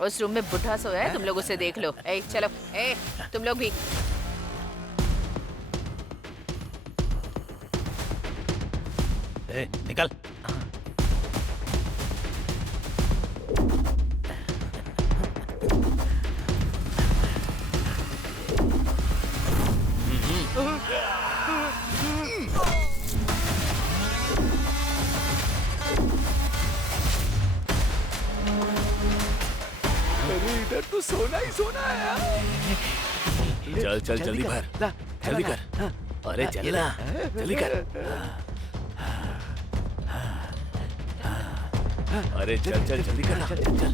उस रूम में बुढ़ा सोया है, तुम लोग उसे देख लो। ए, चलो, ए, तुम लोग भी। ए, निकल। अरे इधर तो सोना ही सोना है यार। चल चल जल्दी भर, जल्दी कर। अरे चल ना, जल्दी कर। अरे चल चल जल्दी कर ना, चल चल।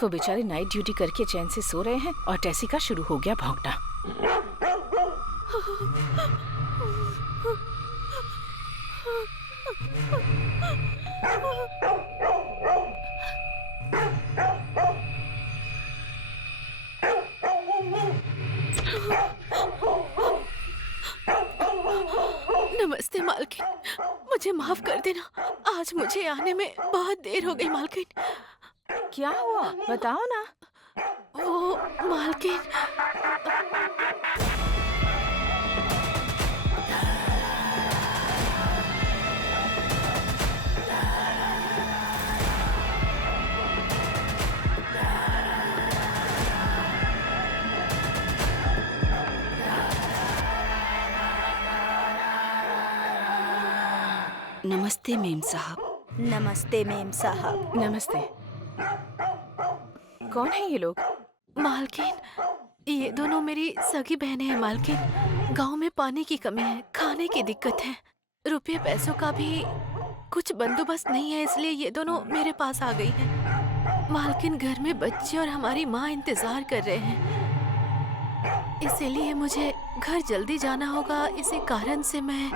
वो बेचारे नाइट ड्यूटी करके चैन से सो रहे हैं और टेसी का शुरू हो गया भौंकना। नमस्ते मालकिन, मुझे माफ कर देना, आज मुझे आने में बहुत देर हो गई मालकिन। क्या हुआ बताओ ना। वो मालकिन, नमस्ते मेम साहब। नमस्ते मेम साहब। नमस्ते। कौन है ये लोग? मालकिन, ये दोनों मेरी सगी बहनें हैं मालकिन। गांव में पानी की कमी है, खाने की दिक्कत है, रुपये पैसों का भी कुछ बंदोबस्त नहीं है, इसलिए ये दोनों मेरे पास आ गई हैं। मालकिन, घर में बच्चे और हमारी माँ इंतजार कर रहे हैं, इसीलिए मुझे घर जल्दी जाना होगा। इसी कारण से मैं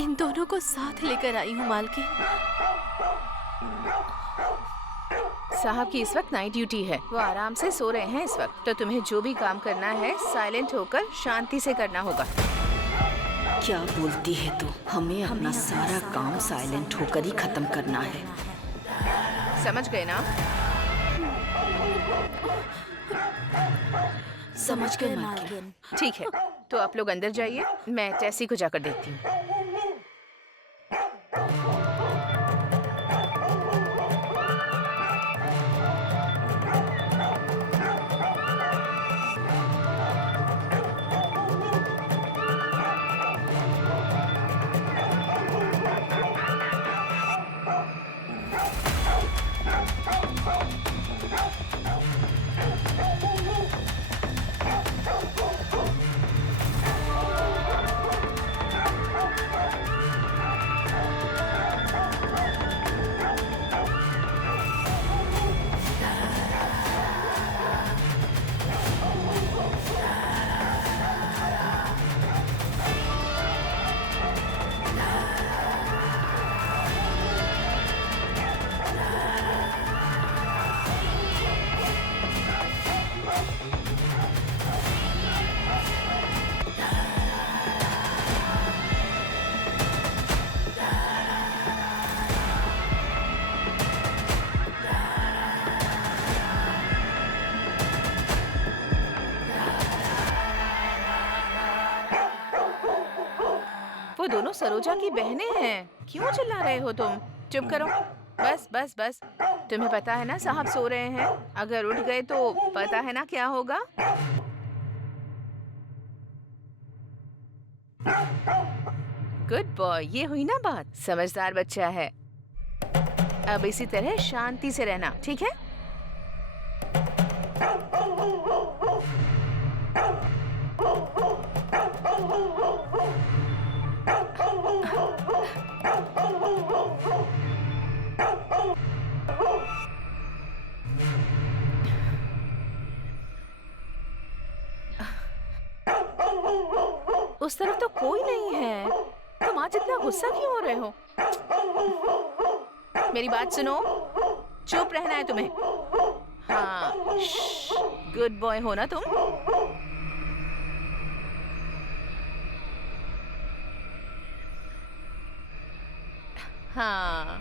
इन दोनों को साथ लेकर आई हूँ मालकिन। साहब की इस वक्त नाइट ड्यूटी है, वो आराम से सो रहे हैं इस वक्त, तो तुम्हें जो भी काम करना है साइलेंट होकर शांति से करना होगा। क्या बोलती है तू? हमें अपना सारा काम साइलेंट होकर ही खत्म करना है। समझ गए ना? समझ गए मालकिन। ठीक है, तो आप लोग अंदर जाइए, मैं टेसी को जाकर देखती हूँ। वो दोनों सरोजा की बहनें हैं। क्यों चिल्ला रहे हो तुम? चुप करो। बस बस बस। तुम्हें पता है ना साहब सो रहे हैं। अगर उठ गए तो पता है ना क्या होगा। गुड बॉय, ये हुई ना बात। समझदार बच्चा है। अब इसी तरह शांति से रहना, ठीक है? उस तरफ तो कोई नहीं है। तुम आज इतना गुस्सा क्यों हो रहे हो? मेरी बात सुनो, चुप रहना है तुम्हें। हाँ, गुड बॉय हो ना तुम। हाँ।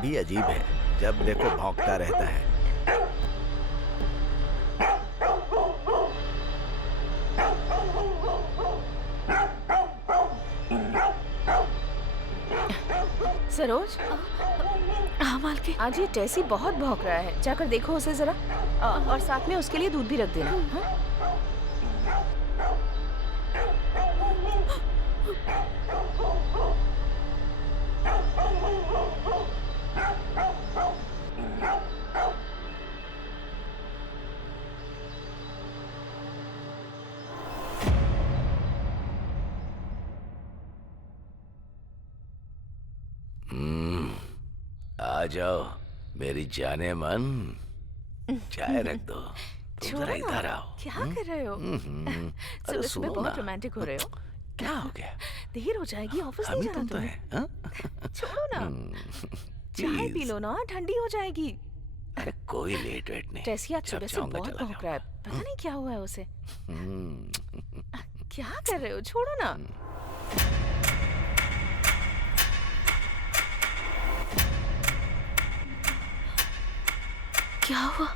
भी अजीब है, जब देखो भौंकता रहता है। सरोज, हाँ मालकिन। आज ये टेसी बहुत भौंक रहा है, जाकर देखो उसे जरा। और साथ में उसके लिए दूध भी रख देना। हाँ? आ जाओ मेरी जाने मन, चाय रख दो। तुम छोड़ो जरा ना, इधर आओ। क्या कर रहे हो? अरे सुबह सुनो सुबह बहुत ना। रोमांटिक हो रहे हो। क्या हो गया? देर हो जाएगी, ऑफिस हम नहीं ही जाना तुम तो तुम्हें। है, हाँ? छोड़ो ना, चाय पी लो ना, ठंडी हो जाएगी। अरे कोई लेट वेट नहीं। टेसी आज जब सुबह से चाहूंगा बहुत चला भौंक रहा है, जाऊंगा। पता नहीं क्या हुआ है उसे। हम्म, क्या कर रहे हो? छोड़ो ना। क्या हुआ?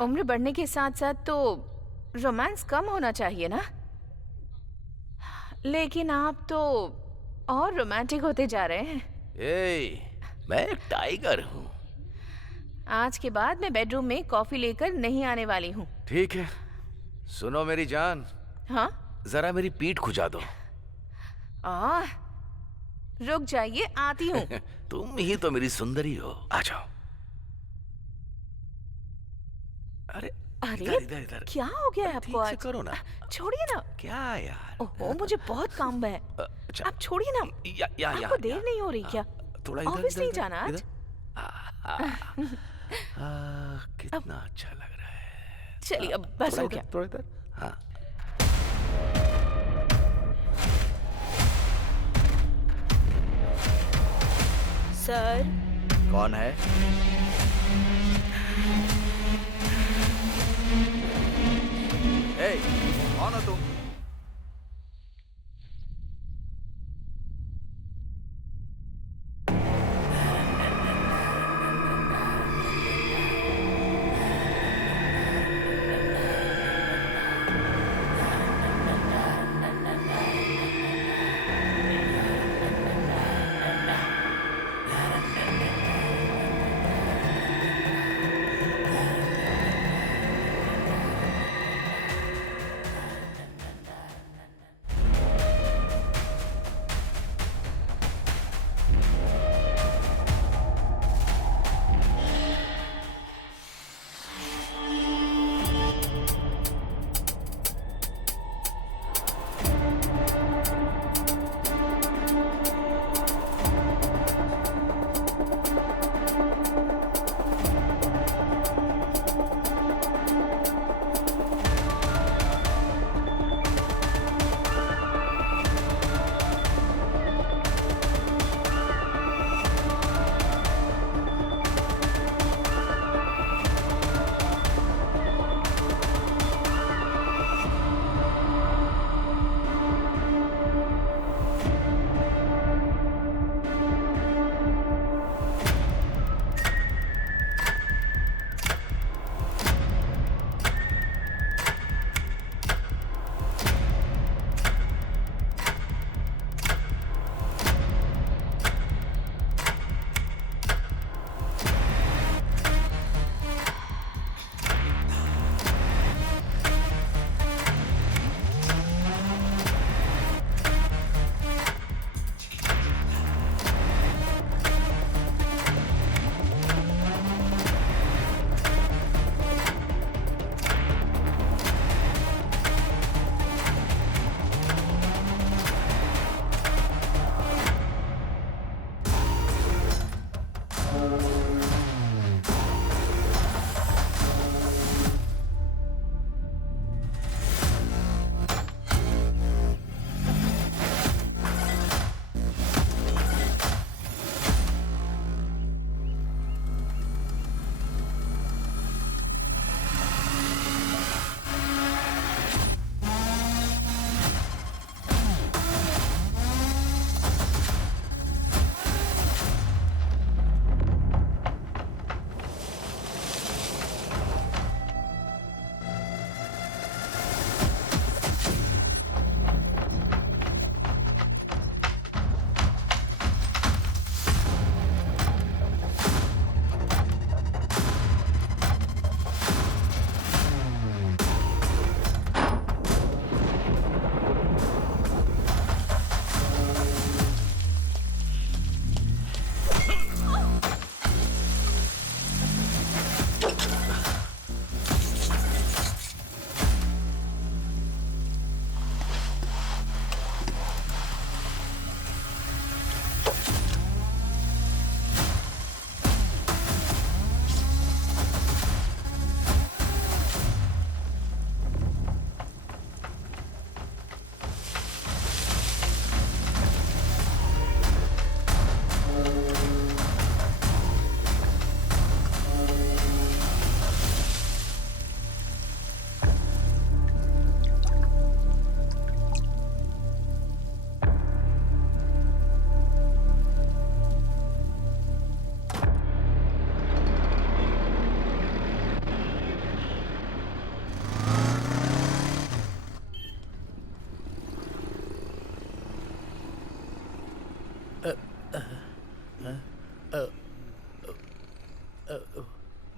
उम्र बढ़ने के साथ साथ तो रोमांस कम होना चाहिए ना। लेकिन आप तो और रोमांटिक होते जा रहे हैं। मैं एक टाइगर हूँ। आज के बाद मैं बेडरूम में कॉफी लेकर नहीं आने वाली हूँ। ठीक है, सुनो मेरी जान, हाँ? जरा मेरी पीठ खुजा दो। रुक जाइए, आती हूँ। तुम ही तो मेरी सुंदरी हो, आ जाओ। अरे अरे इधर इधर इधर। क्या हो गया है आपको ठीक से आज? करो ना। छोड़िए ना। क्या यार? ओहो, मुझे बहुत काम है। अच्छा, आप छोड़िए ना। आपको देर नहीं हो रही क्या? थोड़ा इधर ऑफिस इधर, नहीं इधर, जाना आज? इधर। कितना अच्छा लग रहा है। चलिए अब बस थोड़ा हो इधर, गया। थोड़ा इधर। हाँ। सर, कौन है? कौन हो तुम?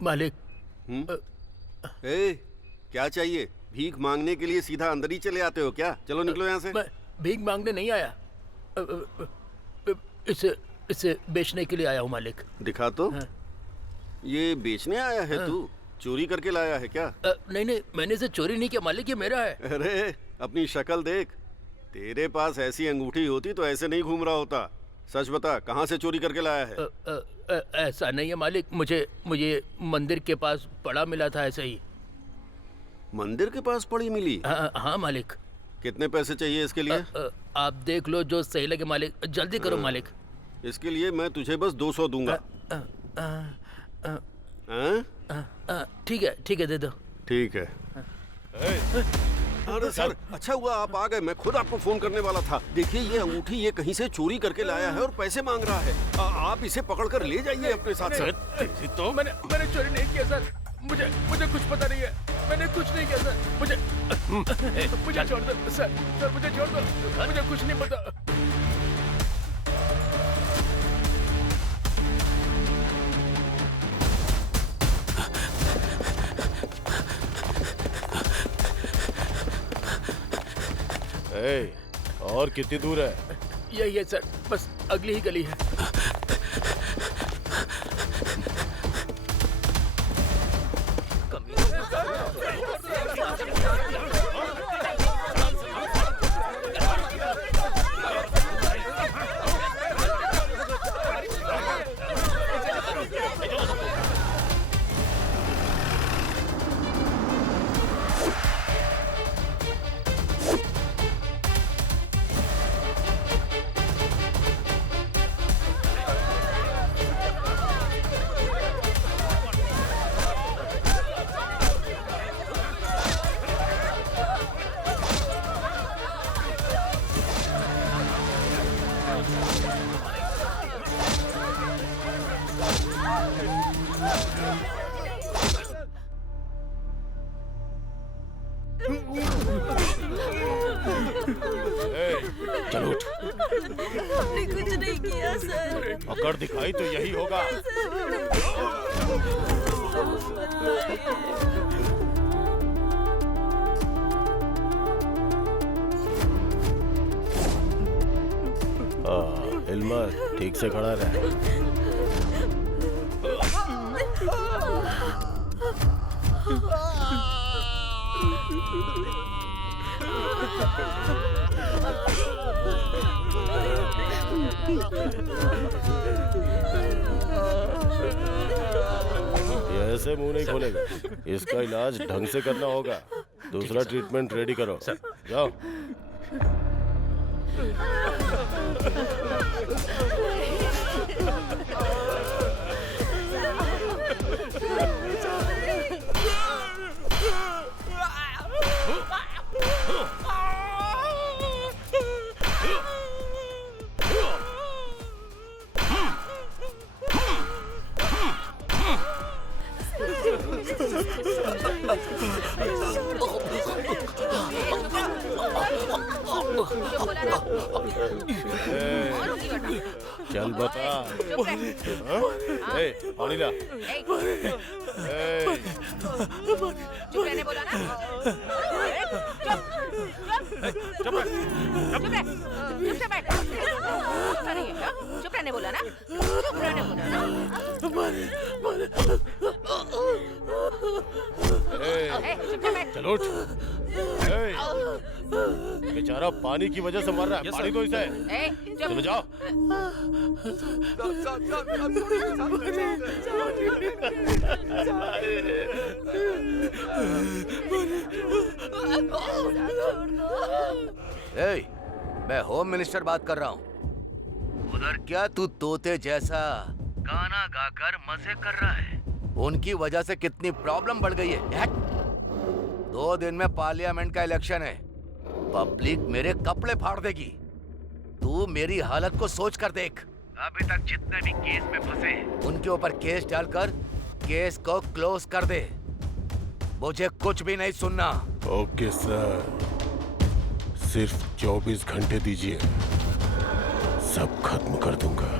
मालिक ए, क्या चाहिए? भीख मांगने के लिए सीधा अंदर ही चले आते हो क्या? चलो निकलो यहाँ से। मैं भीख मांगने नहीं आया, इसे इसे बेचने के लिए आया हूँ मालिक। दिखा तो। हाँ। ये बेचने आया है तू? चोरी करके लाया है क्या? नहीं नहीं, मैंने इसे चोरी नहीं किया मालिक, ये मेरा है। अरे अपनी शक्ल देख, तेरे पास ऐसी अंगूठी होती तो ऐसे नहीं घूम रहा होता। सच बता, कहाँ से चोरी करके लाया है? ऐसा नहीं है मालिक, मुझे मंदिर के पास पड़ा मिला था ऐसे ही। मंदिर के पास पड़ी मिली? हाँ मालिक। कितने पैसे चाहिए इसके लिए? आप देख लो जो सही लगे मालिक, जल्दी करो मालिक। इसके लिए मैं तुझे बस 200 दूंगा। ठीक है दे दो। ठीक है। अरे सर, अच्छा हुआ आप आ गए, मैं खुद आपको फोन करने वाला था। देखिए ये अंगूठी ये कहीं से चोरी करके लाया है और पैसे मांग रहा है। आप इसे पकड़कर ले जाइए अपने साथ। सर तो मैंने चोरी नहीं किया सर, मुझे कुछ पता नहीं है, मैंने कुछ नहीं किया सर, मुझे छोड़ दो सर, मुझे छोड़ दो, मुझे कुछ नहीं पता। और कितनी दूर है? यही है सर, बस अगली ही गली है। चलो उठ। हमने कुछ नहीं किया सर। अगर दिखाई तो यही होगा। इल्मा ठीक से खड़ा रहे। ये ऐसे मुंह नहीं खोलेगा, इसका इलाज ढंग से करना होगा। दूसरा ट्रीटमेंट रेडी करो। जाओ। चल बता। पानी ला। चुप रहने बोला ना। चुप रहने बोला ना। चलो उठ। बेचारा पानी की वजह से मर रहा है, पानी तो इसे। चलो जाओ। मैं होम मिनिस्टर बात कर रहा हूँ। उधर क्या तू तोते जैसा गाना गाकर मजे कर रहा है? उनकी वजह से कितनी प्रॉब्लम बढ़ गई है। 2 दिन में पार्लियामेंट का इलेक्शन है, पब्लिक मेरे कपड़े फाड़ देगी। तू मेरी हालत को सोच कर देख। अभी तक जितने भी केस में फंसे उनके ऊपर केस डालकर केस को क्लोज कर दे। मुझे कुछ भी नहीं सुनना। ओके सर, सिर्फ 24 घंटे दीजिए, सब खत्म कर दूंगा।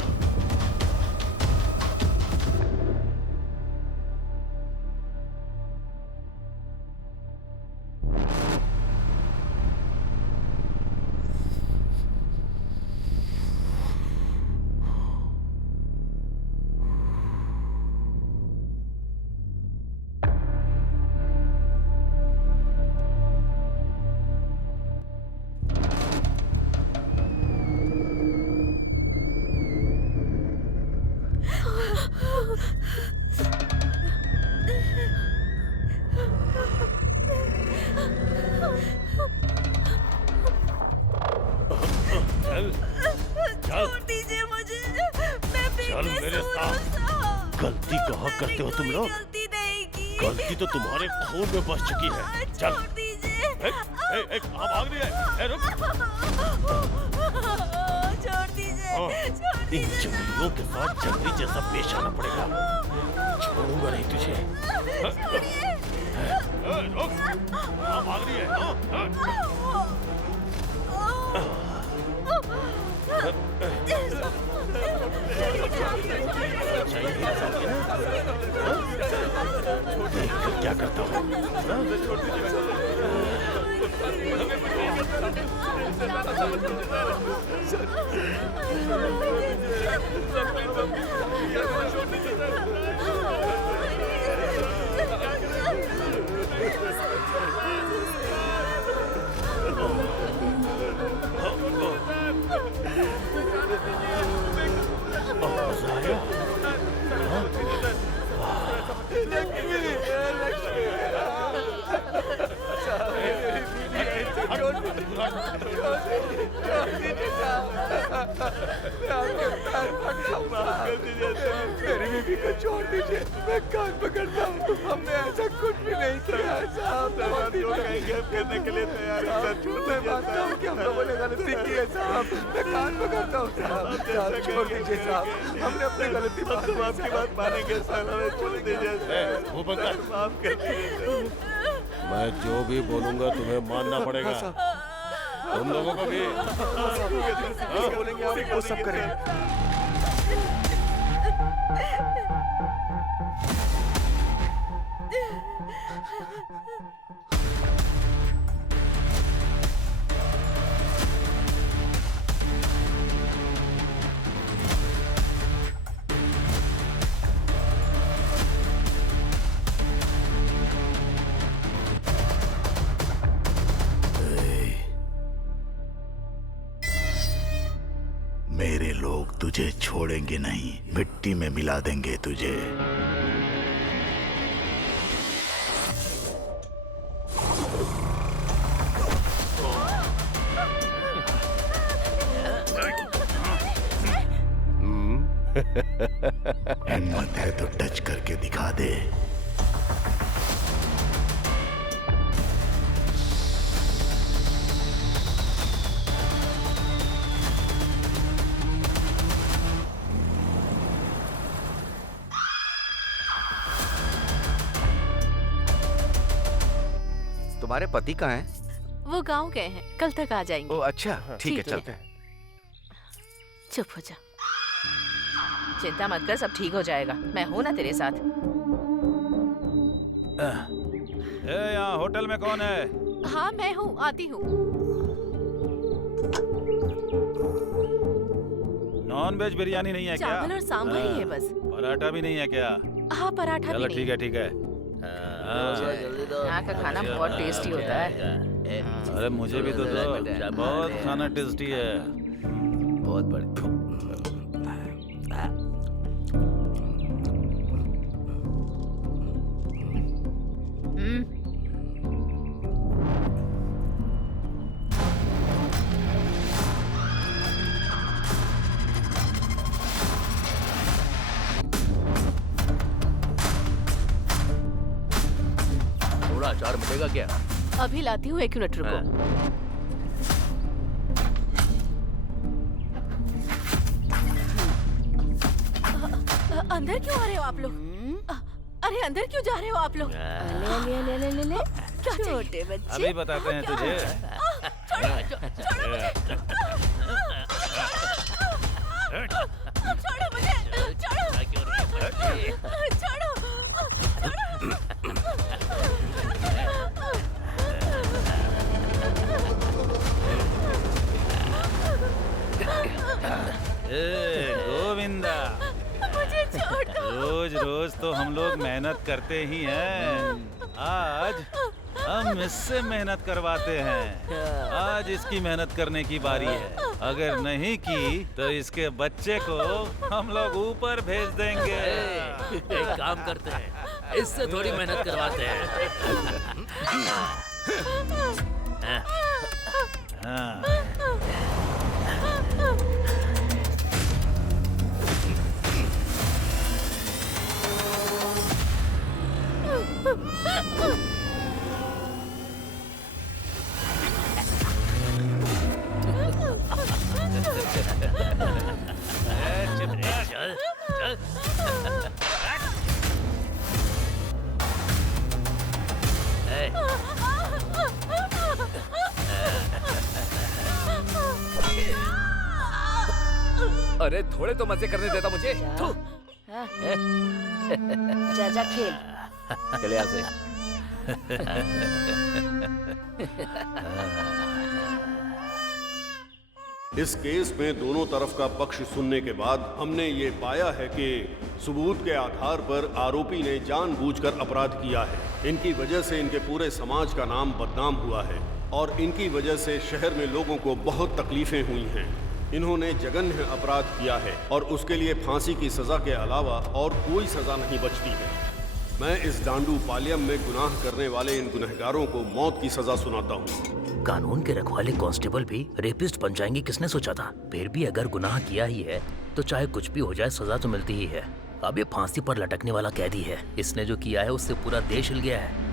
छोड़ दीजिए मुझे, मैं चल मेरे साथ। गलती कहाँ करते हो तुम लोग? गलती नहीं की। गलती तो तुम्हारे खून में बस चुकी है। चल। छोड़ दीजिए। कहाँ भाग रही है? रुक। छोड़ दीजिए, छोड़ इन दीजिए। जंगलियों के साथ जंगली जैसा पेश आना पड़ेगा। छोड़ूंगा नहीं तुझे। रुक। कहाँ भाग रही है? क्या करता हूँ? मेरी बीवी को छोड़ दीजिए, मैं कान पकड़ता हूँ। हमने ऐसा कुछ भी नहीं किया साहब। करने के लिए तैयार है। मैं मानता हूँ कि हम लोगों ने गलती की है साहब। मैं कान पकड़ता हूँ साहब। साहब छोड़ दीजिए साहब, हमने अपनी गलती आपकी बात मानेंगे सर। हमें छोड़ दीजिए, वो बंदा माफ कर दीजिए। मैं जो भी बोलूंगा तुम्हें मानना पड़ेगा। तुम लोगों को भी। बोलेंगे आप वो सब करेंगे। मेरे लोग तुझे छोड़ेंगे नहीं, मिट्टी में मिला देंगे तुझे। हिम्मत है तो टच करके दिखा दे। तुम्हारे पति कहाँ हैं? वो गांव गए हैं, कल तक आ जाएंगे। ओ अच्छा, ठीक है, ठीक है। चलते हैं। चुप हो जा। चिंता मत कर, सब ठीक हो जाएगा। मैं हूँ ना तेरे साथ। यहाँ होटल में कौन है? हाँ मैं हूँ, आती हूँ। नॉन वेज बिरयानी नहीं है क्या? चावल और सांभर ही है बस। पराठा भी नहीं है क्या? हाँ पराठा चलो भी ठीक नहीं। है, ठीक है। यहाँ का खाना बहुत टेस्टी होता है। अरे मुझे भी तो दो, बहुत खाना टेस्टी है। बहुत बढ़िया। थोड़ा अचार मिलेगा क्या? अभी लाती हूँ, 1 मिनट रुको। अंदर क्यों आ रहे हो आप लोग? अरे अंदर क्यों जा रहे हो आप लोग? ले क्या चाहिए? छोटे बच्चे। अभी बताते हैं तुझे। छोड़ो मुझे, छोड़ो। गोविंदा, मुझे छोड़ दो। रोज रोज तो हम लोग मेहनत करते ही हैं। आज हम इससे मेहनत करवाते हैं। आज इसकी मेहनत करने की बारी है। अगर नहीं की तो इसके बच्चे को हम लोग ऊपर भेज देंगे। काम करते हैं, इससे थोड़ी मेहनत करवाते हैं। चल चल। अरे थोड़े तो मजे करने देता मुझे। जा जा खेल। चले यहाँ से। इस केस में दोनों तरफ का पक्ष सुनने के बाद हमने ये पाया है कि सबूत के आधार पर आरोपी ने जानबूझकर अपराध किया है। इनकी वजह से इनके पूरे समाज का नाम बदनाम हुआ है और इनकी वजह से शहर में लोगों को बहुत तकलीफें हुई हैं। इन्होंने जघन्य अपराध किया है और उसके लिए फांसी की सजा के अलावा और कोई सजा नहीं बचती है। मैं इस डांडू पालियम में गुनाह करने वाले इन गुनहगारों को मौत की सजा सुनाता हूँ। कानून के रखवाले कांस्टेबल भी रेपिस्ट बन जाएंगे, किसने सोचा था? फिर भी अगर गुनाह किया ही है तो चाहे कुछ भी हो जाए सजा तो मिलती ही है। अब ये फांसी पर लटकने वाला कैदी है, इसने जो किया है उससे पूरा देश हिल गया है।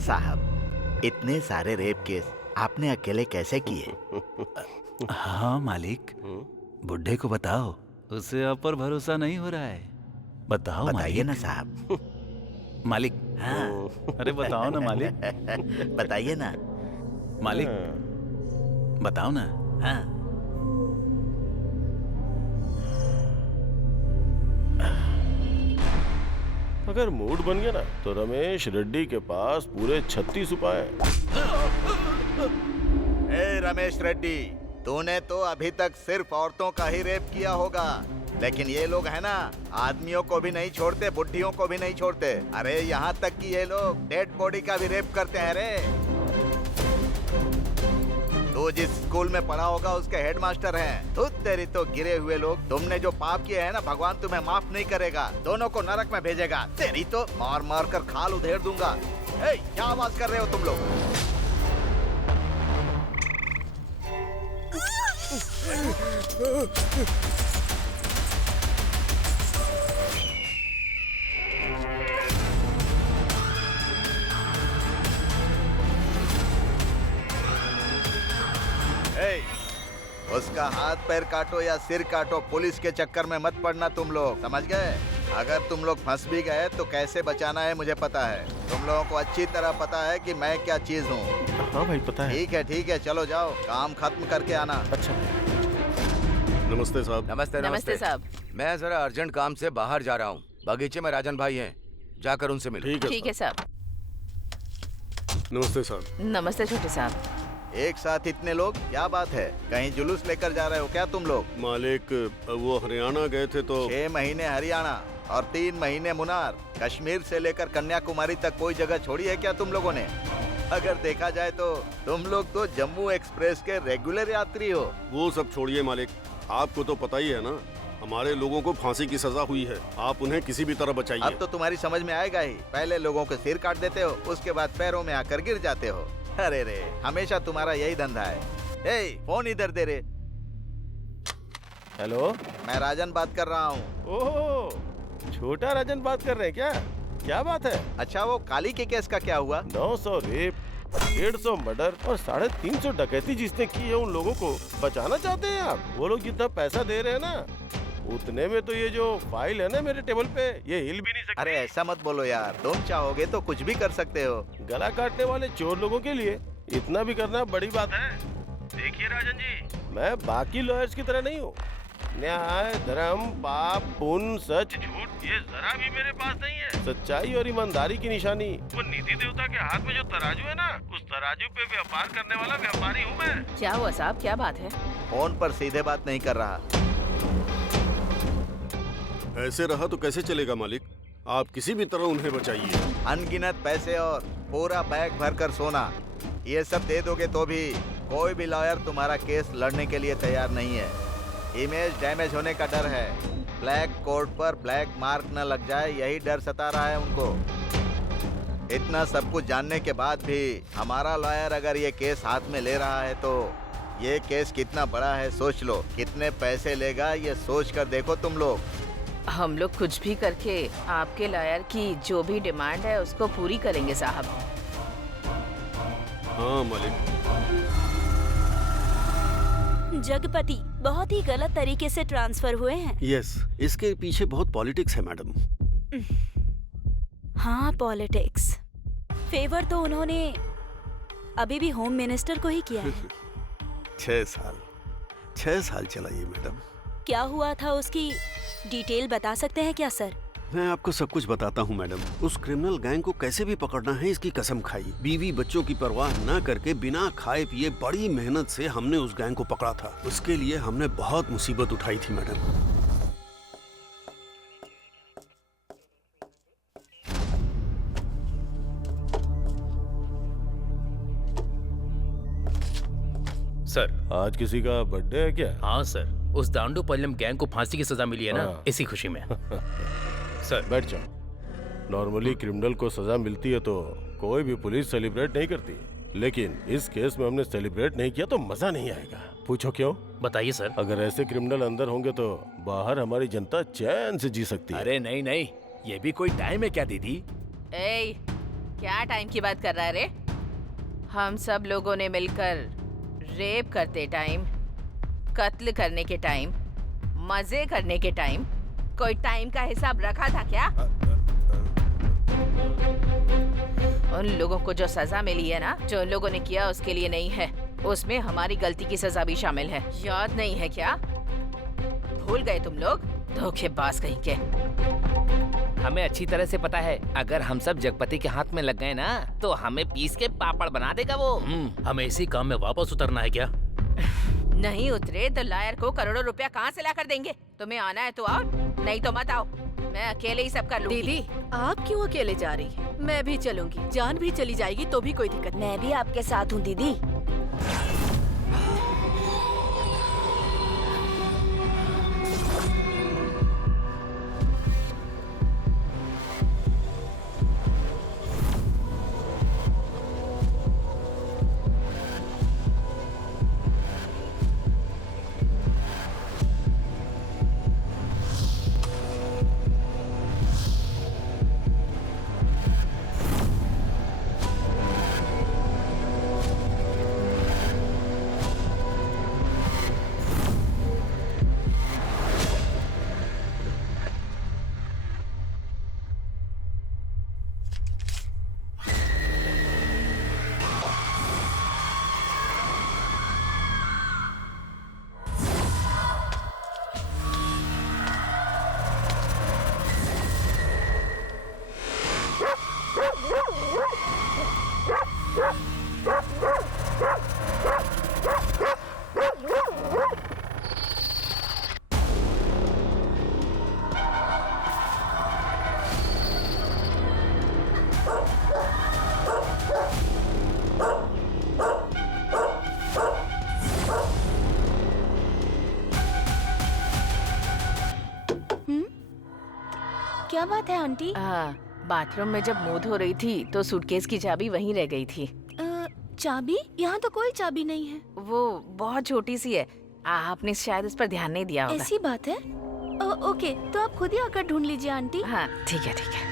साहब, इतने सारे रेप केस आपने अकेले कैसे किए? हाँ मालिक, बुड्ढे को बताओ, उसे आप पर भरोसा नहीं हो रहा है। बताओ बताइए मालिक। ना साहब। मालिक। हाँ। अरे बताओ ना मालिक। बताइए ना मालिक, बताओ ना। हाँ। अगर मूड बन गया ना तो रमेश रेड्डी के पास पूरे 36 उपाय हैं। ए रमेश रेड्डी, तूने तो अभी तक सिर्फ औरतों का ही रेप किया होगा, लेकिन ये लोग है ना, आदमियों को भी नहीं छोड़ते, बुढ़ियों को भी नहीं छोड़ते। अरे यहाँ तक कि ये लोग डेड बॉडी का भी रेप करते हैं। रे तू जिस स्कूल में पढ़ा होगा उसके हेडमास्टर हैं। तू तेरी तो गिरे हुए लोग, तुमने जो पाप किए हैं ना, भगवान तुम्हें माफ नहीं करेगा, दोनों को नरक में भेजेगा। तेरी तो मार मार कर खाल उधेड़ दूंगा। ए, क्या आवाज कर रहे हो तुम लोग? उसका हाथ पैर काटो या सिर काटो, पुलिस के चक्कर में मत पड़ना तुम लोग, समझ गए? अगर तुम लोग फंस भी गए तो कैसे बचाना है मुझे पता है। तुम लोगों को अच्छी तरह पता है कि मैं क्या चीज हूँ। हाँ भाई पता है। ठीक है, चलो जाओ, काम खत्म करके आना। अच्छा। नमस्ते साहब। नमस्ते नमस्ते साहब। मैं जरा अर्जेंट काम से बाहर जा रहा हूँ। बगीचे में राजन भाई हैं, जाकर उनसे मिलो। ठीक है साहब। नमस्ते साहब। नमस्ते छोटे साहब। एक साथ इतने लोग, क्या बात है? कहीं जुलूस लेकर जा रहे हो क्या तुम लोग? मालिक, वो हरियाणा गए थे तो 6 महीने हरियाणा और 3 महीने मुनार, कश्मीर से लेकर कन्याकुमारी तक कोई जगह छोड़ी है क्या तुम लोगों ने? अगर देखा जाए तो तुम लोग तो जम्मू एक्सप्रेस के रेगुलर यात्री हो। वो सब छोड़िए मालिक, आपको तो पता ही है ना, हमारे लोगों को फांसी की सजा हुई है। आप उन्हें किसी भी तरह बचाइए। अब तो तुम्हारी समझ में आएगा ही। पहले लोगों के सिर काट देते हो, उसके बाद पैरों में आकर गिर जाते हो। अरे रे, हमेशा तुम्हारा यही धंधा है। ए, फोन इधर दे रे। हेलो, मैं राजन बात कर रहा हूँ। ओह, छोटा राजन बात कर रहे हैं क्या? क्या बात है? अच्छा, वो काली के केस का क्या हुआ? 900 रेप, 150 मर्डर और 350 डकैती जिसने की है, उन लोगों को बचाना चाहते हैं आप? वो लोग जितना पैसा दे रहे हैं ना, उतने में तो ये जो फाइल है ना मेरे टेबल पे, ये हिल भी नहीं सकती। अरे ऐसा मत बोलो यार, तुम चाहोगे तो कुछ भी कर सकते हो। गला काटने वाले चोर लोगों के लिए इतना भी करना बड़ी बात है। देखिए राजन जी, मैं बाकी लॉयर्स की तरह नहीं हूँ। न्याय, धर्म, पाप, पुण्य, सच, झूठ, ये जरा भी मेरे पास नहीं है। सच्चाई और ईमानदारी की निशानी वो निधि देवता के हाथ में जो तराजू है ना, उस तराजू पे व्यापार करने वाला व्यापारी हूँ मैं। क्या हुआ साहब, क्या बात है? फोन पर सीधे बात नहीं कर रहा। ऐसे रहा तो कैसे चलेगा मालिक? आप किसी भी तरह उन्हें बचाइए। अनगिनत पैसे और पूरा बैग भरकर सोना, ये सब दे दोगे तो भी कोई भी लॉयर तुम्हारा केस लड़ने के लिए तैयार नहीं है। इमेज डैमेज होने का डर है। ब्लैक कोर्ट पर ब्लैक मार्क न लग जाए, यही डर सता रहा है उनको। इतना सब कुछ जानने के बाद भी हमारा लॉयर अगर ये केस हाथ में ले रहा है तो ये केस कितना बड़ा है सोच लो। कितने पैसे लेगा ये सोच कर देखो तुम लोग। हम लोग कुछ भी करके आपके लॉयर की जो भी डिमांड है उसको पूरी करेंगे साहब। हाँ मालिक। जगपति बहुत ही गलत तरीके से ट्रांसफर हुए हैं। यस, इसके पीछे बहुत पॉलिटिक्स है मैडम। हाँ, पॉलिटिक्स। फेवर तो उन्होंने अभी भी होम मिनिस्टर को ही किया है। 6 साल चला ये मैडम। क्या हुआ था उसकी डिटेल बता सकते हैं क्या सर? मैं आपको सब कुछ बताता हूँ मैडम। उस क्रिमिनल गैंग को कैसे भी पकड़ना है इसकी कसम खाई। बीवी बच्चों की परवाह न करके बिना खाए पिए बड़ी मेहनत से हमने उस गैंग को पकड़ा था। उसके लिए हमने बहुत मुसीबत उठाई थी मैडम। सर, आज किसी का बर्थडे है क्या? हाँ सर, उस दांडू पल्लम गैंग को फांसी की सजा मिली है ना, हाँ। इसी खुशी में। सर बैठ जाओ। नॉर्मली क्रिमिनल को सजा मिलती है तो कोई भी पुलिस सेलिब्रेट नहीं करती, लेकिन इस केस में हमने सेलिब्रेट नहीं किया तो मजा नहीं आएगा। पूछो क्यों? बताइए सर। अगर ऐसे क्रिमिनल अंदर होंगे तो बाहर हमारी जनता चैन से जी सकती है। अरे नहीं नहीं, ये भी कोई टाइम है क्या दीदी? ए, क्या टाइम की बात कर रहा है रे? हम सब लोगों ने मिलकर रेप करते टाइम, कत्ल करने के टाइम, मजे करने के टाइम कोई टाइम का हिसाब रखा था क्या? उन लोगों को जो सजा मिली है ना, जो उन लोगों ने किया उसके लिए नहीं है, उसमें हमारी गलती की सजा भी शामिल है। याद नहीं है क्या? भूल गए तुम लोग? धोखेबाज कहीं के। हमें अच्छी तरह से पता है, अगर हम सब जगपति के हाथ में लग गए ना तो हमें पीस के पापड़ बना देगा वो। हमें इसी काम में वापस उतरना है क्या? नहीं उतरे तो लायर को करोड़ों रुपया कहाँ से ला कर देंगे? तुम्हें आना है तो आओ, नहीं तो मत आओ। मैं अकेले ही सब कर लूंगी। दीदी, आप क्यों अकेले जा रही हैं? मैं भी चलूंगी। जान भी चली जाएगी तो भी कोई दिक्कत नहीं। मैं भी आपके साथ हूँ दीदी। क्या बात है आंटी? बाथरूम में जब मुंह धो रही थी तो सूटकेस की चाबी वहीं रह गई थी। चाबी? यहाँ तो कोई चाबी नहीं है। वो बहुत छोटी सी है, आपने शायद उस पर ध्यान नहीं दिया होगा। ऐसी बात है? ओके, तो आप खुद ही आकर ढूंढ लीजिए आंटी। हाँ ठीक है ठीक है।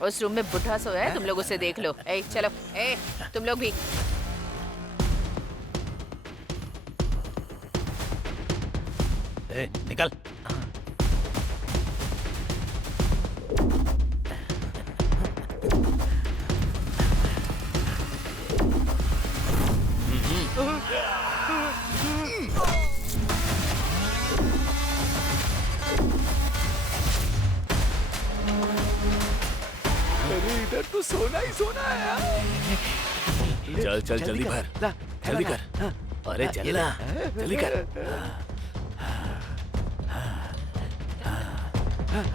उस रूम में बुढ़ा सोया है, तुम लोग उसे देख लो। ए चलो, ए तुम लोग भी। ए, निकल। अंदर तो सोना ही सोना है यार। चल चल जल्दी भर, जल्दी कर। अरे चल ना, जल्दी कर।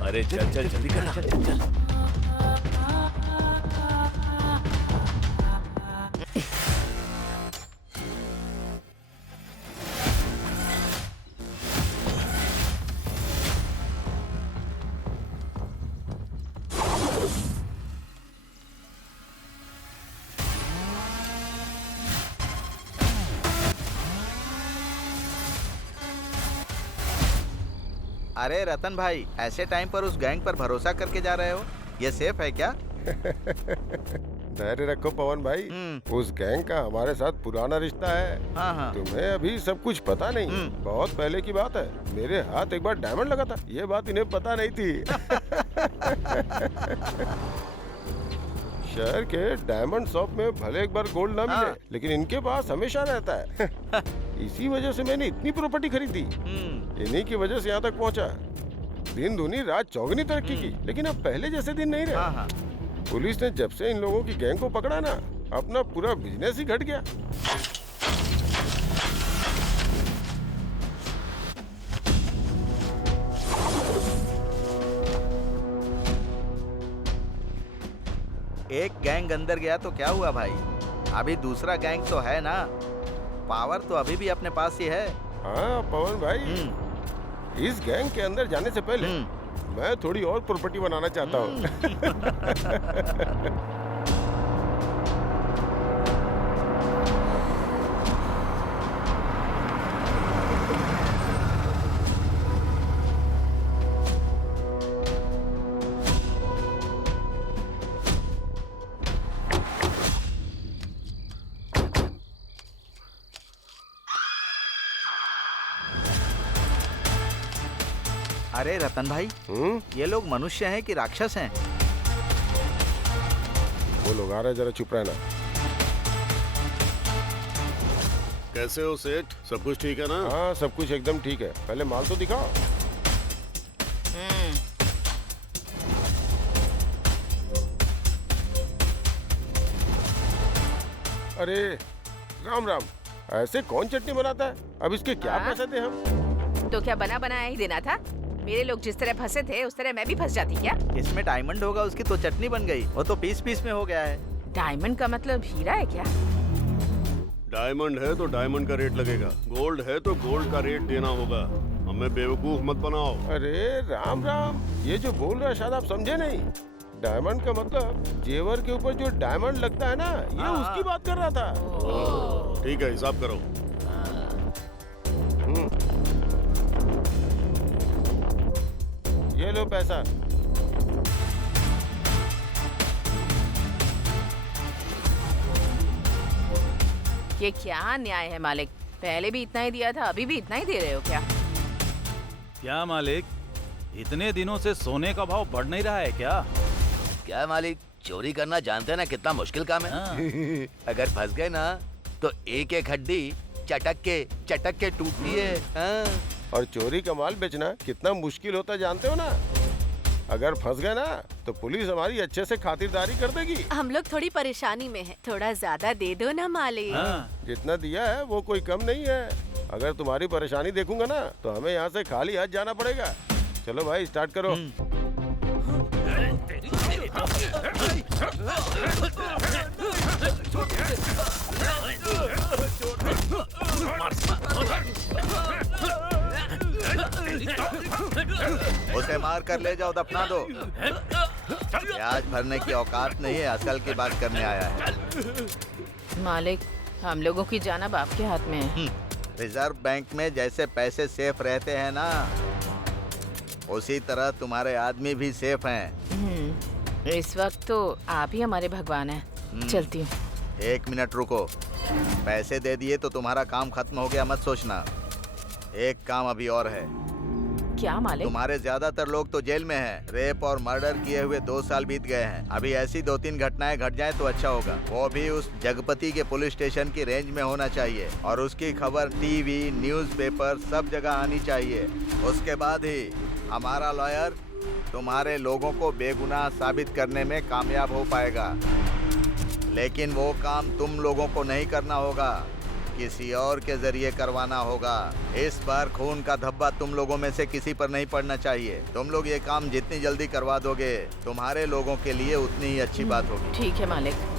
अरे चल चल जल्दी कर, चल चल। अरे रतन भाई, ऐसे टाइम पर उस गैंग पर भरोसा करके जा रहे हो? ये सेफ है क्या? धैर्य रखो पवन भाई, उस गैंग का हमारे साथ पुराना रिश्ता है। हाँ। तुम्हें अभी सब कुछ पता नहीं, बहुत पहले की बात है। मेरे हाथ एक बार डायमंड लगा था, ये बात इन्हें पता नहीं थी। शहर के डायमंड शॉप में भले एक बार गोल्ड ना मिले, लेकिन इनके पास हमेशा रहता है। इसी वजह से मैंने इतनी प्रॉपर्टी खरीदी, इन्हीं की वजह से यहाँ तक पहुँचा। दिन दूनी रात चौगनी तरक्की की, लेकिन अब पहले जैसे दिन नहीं रहे। पुलिस ने जब से इन लोगों की गैंग को पकड़ा ना, अपना पूरा बिजनेस ही घट गया। एक गैंग अंदर गया तो क्या हुआ भाई, अभी दूसरा गैंग तो है ना। पावर तो अभी भी अपने पास ही है। हाँ पवन भाई, इस गैंग के अंदर जाने से पहले मैं थोड़ी और प्रॉपर्टी बनाना चाहता हूँ। अरे रतन भाई, ये लोग मनुष्य हैं कि राक्षस हैं? वो लोग आ रहे, जरा चुप रहना। कैसे हो सेठ, सब कुछ ठीक है ना? हाँ सब कुछ एकदम ठीक है, पहले माल तो दिखाओ। अरे राम राम, ऐसे कौन चटनी बनाता है? अब इसके क्या पैसे थे हम? तो क्या बना बनाया ही देना था? मेरे लोग जिस तरह फंसे थे उस तरह मैं भी फंस जाती क्या? इसमें डायमंड होगा, उसकी तो चटनी बन गई। वो तो पीस पीस में हो गया है। डायमंड का मतलब हीरा है क्या? डायमंड है तो डायमंड का रेट लगेगा, गोल्ड है तो गोल्ड का रेट देना होगा। हमें बेवकूफ मत बनाओ। अरे राम राम, ये जो बोल रहा है शायद आप समझे नहीं। डायमंड का मतलब जेवर के ऊपर जो डायमंड लगता है ना, ये उसकी बात कर रहा था। ठीक है, हिसाब करो। ये लो पैसा। ये क्या न्याय है मालिक? पहले भी इतना ही दिया था, अभी भी इतना ही दे रहे हो क्या? क्या मालिक, इतने दिनों से सोने का भाव बढ़ नहीं रहा है क्या? क्या मालिक, चोरी करना जानते हैं ना कितना मुश्किल काम है। अगर फंस गए ना तो एक एक हड्डी चटक के टूटती है। और चोरी का माल बेचना कितना मुश्किल होता जानते हो ना। अगर फंस गए ना तो पुलिस हमारी अच्छे से खातिरदारी कर देगी। हम लोग थोड़ी परेशानी में हैं, थोड़ा ज्यादा दे दो ना मालिक। जितना दिया है वो कोई कम नहीं है। अगर तुम्हारी परेशानी देखूंगा ना तो हमें यहाँ से खाली हाथ जाना पड़ेगा। चलो भाई स्टार्ट करो। उसे मार कर ले जाओ, दफना दो। ब्याज भरने की औकात नहीं है, असल की बात करने आया है। मालिक, हम लोगों की जान अब आपके हाथ में है। रिजर्व बैंक में जैसे पैसे सेफ रहते हैं ना, उसी तरह तुम्हारे आदमी भी सेफ हैं। इस वक्त तो आप ही हमारे भगवान हैं। चलती हूँ। 1 मिनट रुको। पैसे दे दिए तो तुम्हारा काम खत्म हो गया मत सोचना। एक काम अभी और है। क्या मालिक? तुम्हारे ज्यादातर लोग तो जेल में हैं। रेप और मर्डर किए हुए 2 साल बीत गए हैं। अभी ऐसी 2-3 घटनाएं घट जाएं तो अच्छा होगा। वो भी उस जगपति के पुलिस स्टेशन की रेंज में होना चाहिए और उसकी खबर टीवी, न्यूज़पेपर सब जगह आनी चाहिए। उसके बाद ही हमारा लॉयर तुम्हारे लोगों को बेगुनाह साबित करने में कामयाब हो पाएगा, लेकिन वो काम तुम लोगों को नहीं करना होगा, किसी और के जरिए करवाना होगा। इस बार खून का धब्बा तुम लोगों में से किसी पर नहीं पड़ना चाहिए। तुम लोग ये काम जितनी जल्दी करवा दोगे तुम्हारे लोगों के लिए उतनी ही अच्छी बात होगी। ठीक है मालिक।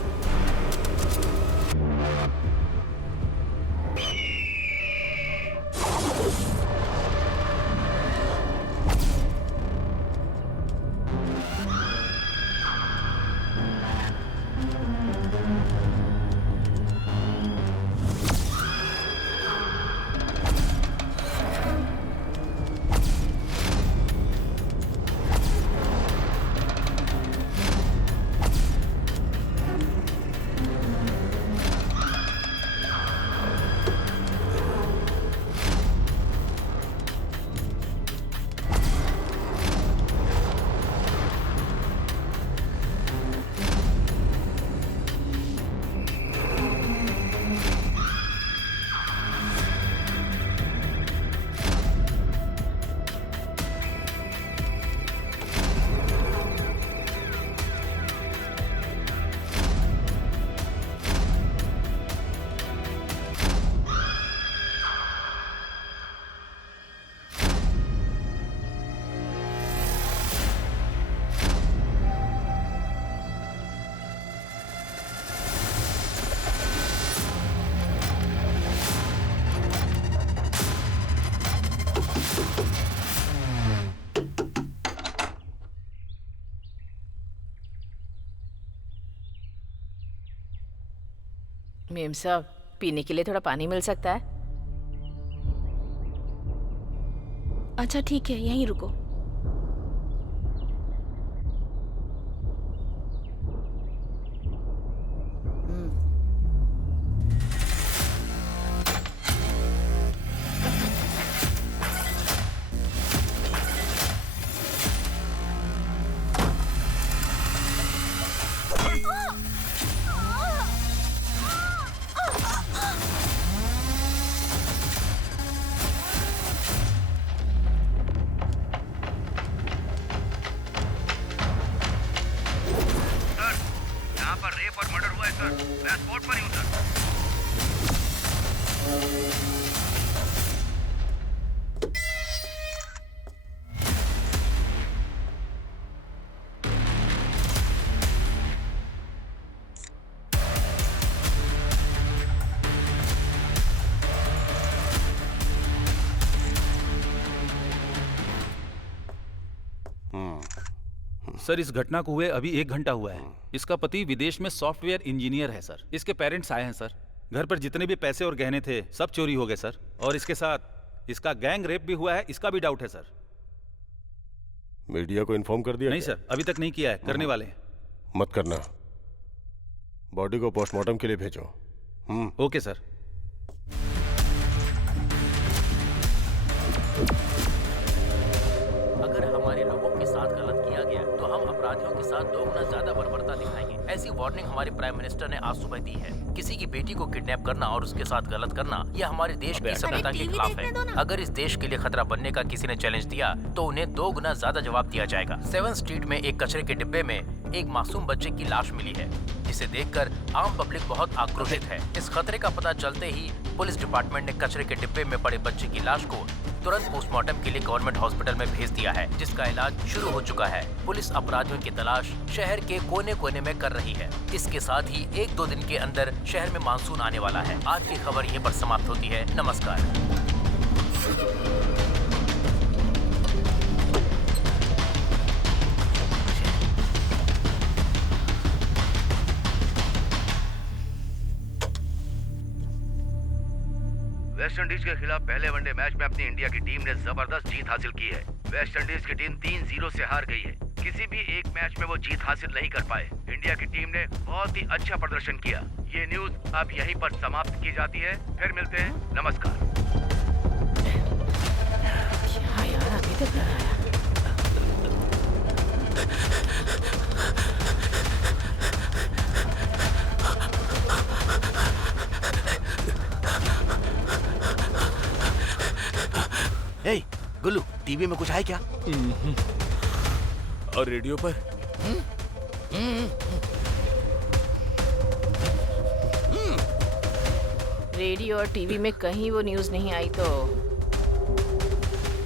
मेम साहब, पीने के लिए थोड़ा पानी मिल सकता है? अच्छा ठीक है, यहीं रुको। सर, इस घटना को हुए अभी 1 घंटा हुआ है। इसका पति विदेश में सॉफ्टवेयर इंजीनियर है सर। इसके पेरेंट्स आए हैं सर। घर पर जितने भी पैसे और गहने थे सब चोरी हो गए सर। और इसके साथ इसका गैंग रेप भी हुआ है, इसका भी डाउट है सर। मीडिया को इन्फॉर्म कर दिया? नहीं सर, अभी तक नहीं किया है, करने वाले हैं। मत करना, बॉडी को पोस्टमार्टम के लिए भेजो। Okay sir. अगर हमारे लोगों के साथ गलत किया गया तो हम अपराधियों के साथ 2 गुना ज्यादा बर्बरता दिखाएंगे। ऐसी वार्निंग हमारे प्राइम मिनिस्टर ने आज सुबह दी है। किसी की बेटी को किडनैप करना और उसके साथ गलत करना यह हमारे देश की सभ्यता के खिलाफ है। अगर इस देश के लिए खतरा बनने का किसी ने चैलेंज दिया तो उन्हें 2 गुना ज्यादा जवाब दिया जाएगा। 7 स्ट्रीट में एक कचरे के डिब्बे में एक मासूम बच्चे की लाश मिली है, जिसे देखकर आम पब्लिक बहुत आक्रोशित है। इस खतरे का पता चलते ही पुलिस डिपार्टमेंट ने कचरे के डिब्बे में पड़े बच्चे की लाश को तुरंत पोस्टमार्टम के लिए गवर्नमेंट हॉस्पिटल में भेज दिया है, जिसका इलाज शुरू हो चुका है। पुलिस अपराधियों की तलाश शहर के कोने कोने में कर रही है। इसके साथ ही 1-2 दिन के अंदर शहर में मानसून आने वाला है। आज की खबर यहीं पर समाप्त होती है। नमस्कार। वेस्ट इंडीज के खिलाफ पहले वनडे मैच में अपनी इंडिया की टीम ने जबरदस्त जीत हासिल की है। वेस्ट इंडीज की टीम 3-0 से हार गई है। किसी भी एक मैच में वो जीत हासिल नहीं कर पाए। इंडिया की टीम ने बहुत ही अच्छा प्रदर्शन किया। ये न्यूज अब यहीं पर समाप्त की जाती है। फिर मिलते हैं। नमस्कार। क्या यार, अभी तक नहीं आया। गुल्लू, टीवी में कुछ है क्या? और रेडियो पर? रेडियो और टीवी में कहीं वो न्यूज़ नहीं आई तो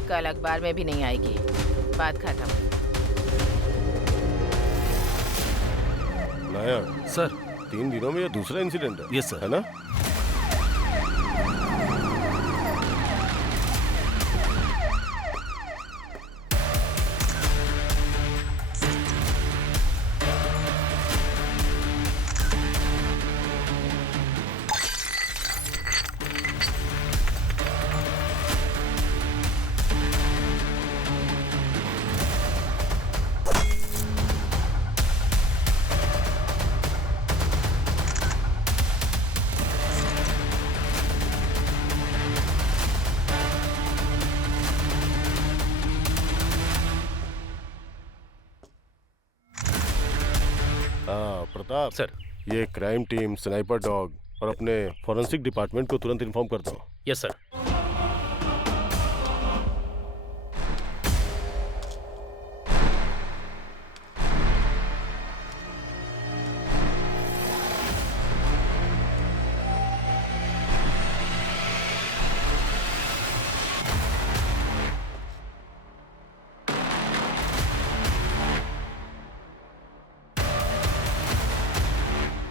कल अखबार में भी नहीं आएगी। बात खत्म। नायक सर 3 दिनों में ये दूसरा इंसिडेंट है। Yes sir. है ना? प्रताप सर। ये क्राइम टीम, स्नाइपर डॉग और अपने फॉरेंसिक डिपार्टमेंट को तुरंत इन्फॉर्म करता हूँ। Yes sir.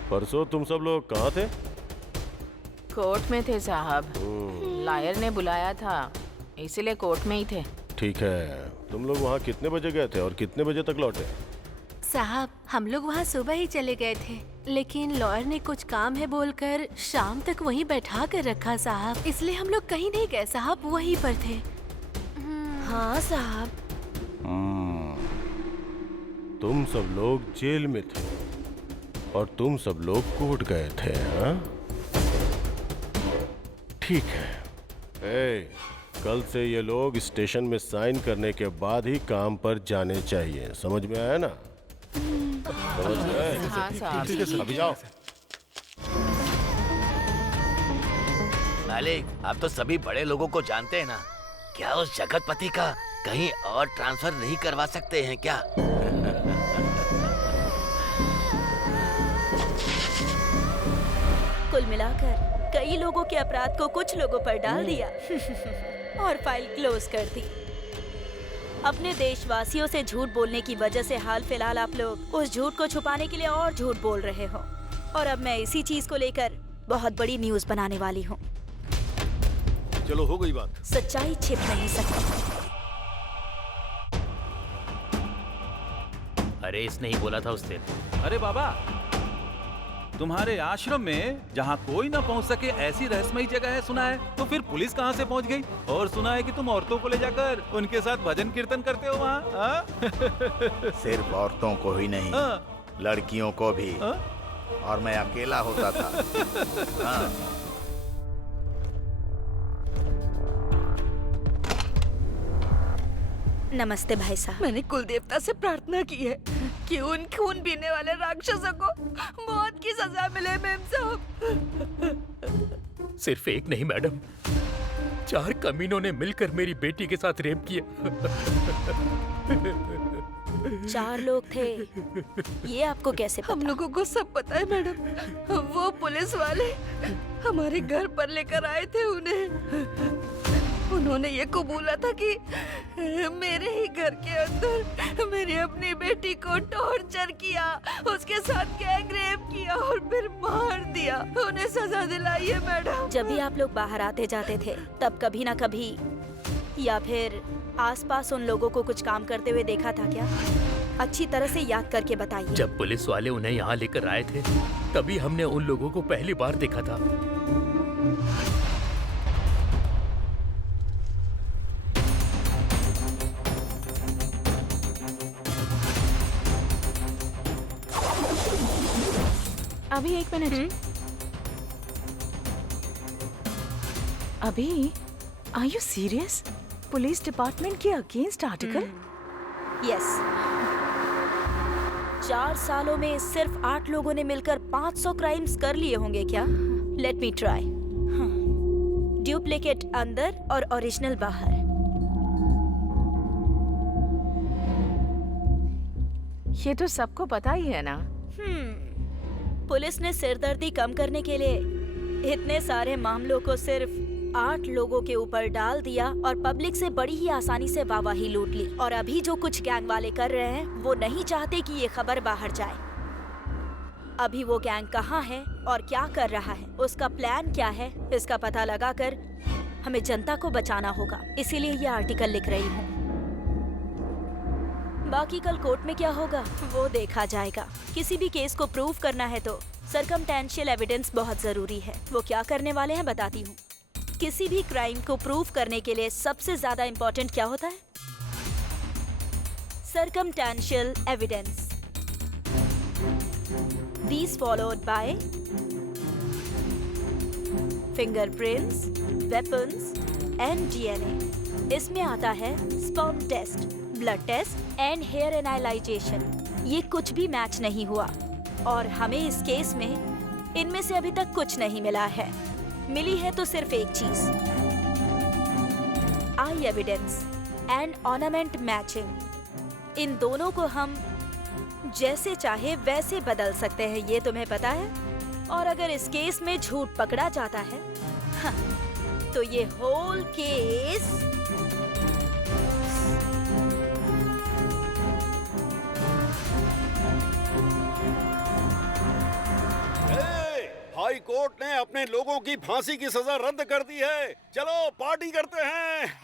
परसों तुम सब लोग कहाँ थे? कोर्ट में थे साहब। लायर ने बुलाया था, इसीलिए कोर्ट में ही थे। ठीक है, तुम लोग वहाँ कितने बजे गए थे और कितने बजे तक लौटे? साहब हम लोग वहाँ सुबह ही चले गए थे, लेकिन लॉयर ने कुछ काम है बोलकर शाम तक वहीं बैठा कर रखा साहब, इसलिए हम लोग कहीं नहीं गए साहब, वहीं पर थे। हाँ साहब। तुम सब लोग जेल में थे और तुम सब लोग कोर्ट गए थे, हाँ? ठीक है। कल से ये लोग स्टेशन में साइन करने के बाद ही काम पर जाने चाहिए। समझ में आया ना? समझ में आया? हाँ साहब। ठीक है सर, अभी जाओ। मालिक, आप तो सभी बड़े लोगों को जानते हैं ना। क्या उस जगतपति का कहीं और ट्रांसफर नहीं करवा सकते हैं क्या? कुल मिलाकर कई लोगों के अपराध को कुछ लोगों पर डाल दिया और फाइल क्लोज कर दी। अपने देशवासियों से झूठ बोलने की वजह से हाल फिलहाल आप लोग उस झूठ को छुपाने के लिए और झूठ बोल रहे हो, और अब मैं इसी चीज को लेकर बहुत बड़ी न्यूज बनाने वाली हूँ। चलो हो गई बात। सच्चाई छिप नहीं सकती। अरे इसने ही बोला था उस दिन। अरे बाबा, तुम्हारे आश्रम में जहाँ कोई ना पहुँच सके ऐसी रहस्यमयी जगह है सुना है, तो फिर पुलिस कहाँ से पहुँच गई? और सुना है कि तुम औरतों को ले जाकर उनके साथ भजन कीर्तन करते हो वहाँ। सिर्फ औरतों को ही नहीं, लड़कियों को भी। और मैं अकेला होता था। हाँ। नमस्ते भाई साहब। मैंने कुल देवता से प्रार्थना की है कि उन खून पीने वाले राक्षसों को मौत की सजा मिले मेम साहब। सिर्फ एक नहीं मैडम, 4 कमीनों ने मिलकर मेरी बेटी के साथ रेप किया। 4 लोग थे, ये आपको कैसे पता? हम लोगों को सब पता है मैडम। वो पुलिस वाले हमारे घर पर लेकर आए थे उन्हें। उन्होंने ये कबूला था कि मेरे ही घर के अंदर मेरी अपनी बेटी को टॉर्चर किया, उसके साथ गैंग रेप किया और फिर मार दिया। उन्हें सजा दिलाई है मैडम। जब भी आप लोग बाहर आते जाते थे तब कभी ना कभी या फिर आसपास उन लोगों को कुछ काम करते हुए देखा था क्या? अच्छी तरह से याद करके बताइए। जब पुलिस वाले उन्हें यहाँ लेकर आए थे तभी हमने उन लोगों को पहली बार देखा था। अभी 1 मिनट। अभी are you serious? Police department के अगेंस्ट आर्टिकल? यस। 4 सालों में सिर्फ 8 लोगों ने मिलकर 500 क्राइम्स कर लिए होंगे क्या? Let me try. डुप्लीकेट अंदर और ओरिजिनल बाहर। ये तो सबको पता ही है ना। पुलिस ने सिरदर्दी कम करने के लिए इतने सारे मामलों को सिर्फ 8 लोगों के ऊपर डाल दिया और पब्लिक से बड़ी ही आसानी से वाहवाही लूट ली। और अभी जो कुछ गैंग वाले कर रहे हैं वो नहीं चाहते कि ये खबर बाहर जाए। अभी वो गैंग कहाँ है और क्या कर रहा है, उसका प्लान क्या है, इसका पता लगाकर हमें जनता को बचाना होगा। इसीलिए ये आर्टिकल लिख रही हूँ। बाकी कल कोर्ट में क्या होगा वो देखा जाएगा। किसी भी केस को प्रूव करना है तो सर्कमटेंशियल एविडेंस बहुत जरूरी है। वो क्या करने वाले हैं बताती हूँ। किसी भी क्राइम को प्रूव करने के लिए सबसे ज्यादा इम्पोर्टेंट क्या होता है? Circumstantial evidence. These followed by fingerprints, weapons and DNA. इसमें आता है sperm test, blood test and hair analyzation. ये कुछ भी मैच नहीं हुआ और हमें इस केस में इनमें से अभी तक कुछ नहीं मिला है। मिली है तो सिर्फ एक चीज, आई एविडेंस एंड ऑर्नामेंट मैचिंग। इन दोनों को हम जैसे चाहे वैसे बदल सकते हैं, ये तुम्हें पता है। और अगर इस केस में झूठ पकड़ा जाता है हाँ, तो ये होल केस हाई कोर्ट ने अपने लोगों की फांसी की सजा रद्द कर दी है। चलो पार्टी करते हैं।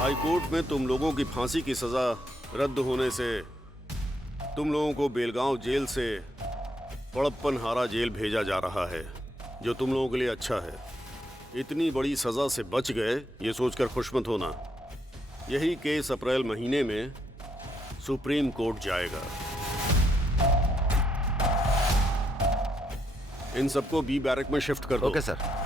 हाई कोर्ट में तुम लोगों की फांसी की सजा रद्द होने से तुम लोगों को बेलगांव जेल से पड़प्पन हारा जेल भेजा जा रहा है, जो तुम लोगों के लिए अच्छा है। इतनी बड़ी सजा से बच गए ये सोचकर खुश मत होना। यही केस अप्रैल महीने में सुप्रीम कोर्ट जाएगा। इन सबको बी बैरक में शिफ्ट कर दो। Okay sir.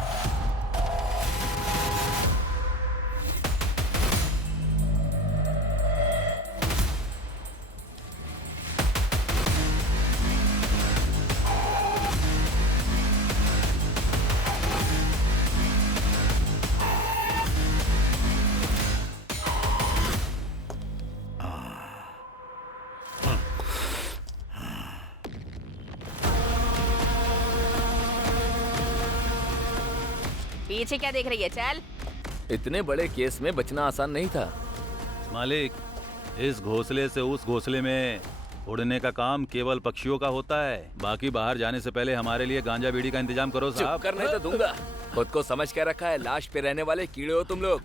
पीछे क्या देख रही है? चल। इतने बड़े केस में बचना आसान नहीं था। मालिक, इस घोंसले से उस घोंसले में उड़ने का काम केवल पक्षियों का होता है। बाकी बाहर जाने से पहले हमारे लिए गांजा बीड़ी का इंतजाम करो साहब। चुप करने तो दूंगा। खुद को समझ के रखा है लाश पे रहने वाले कीड़े हो तुम लोग।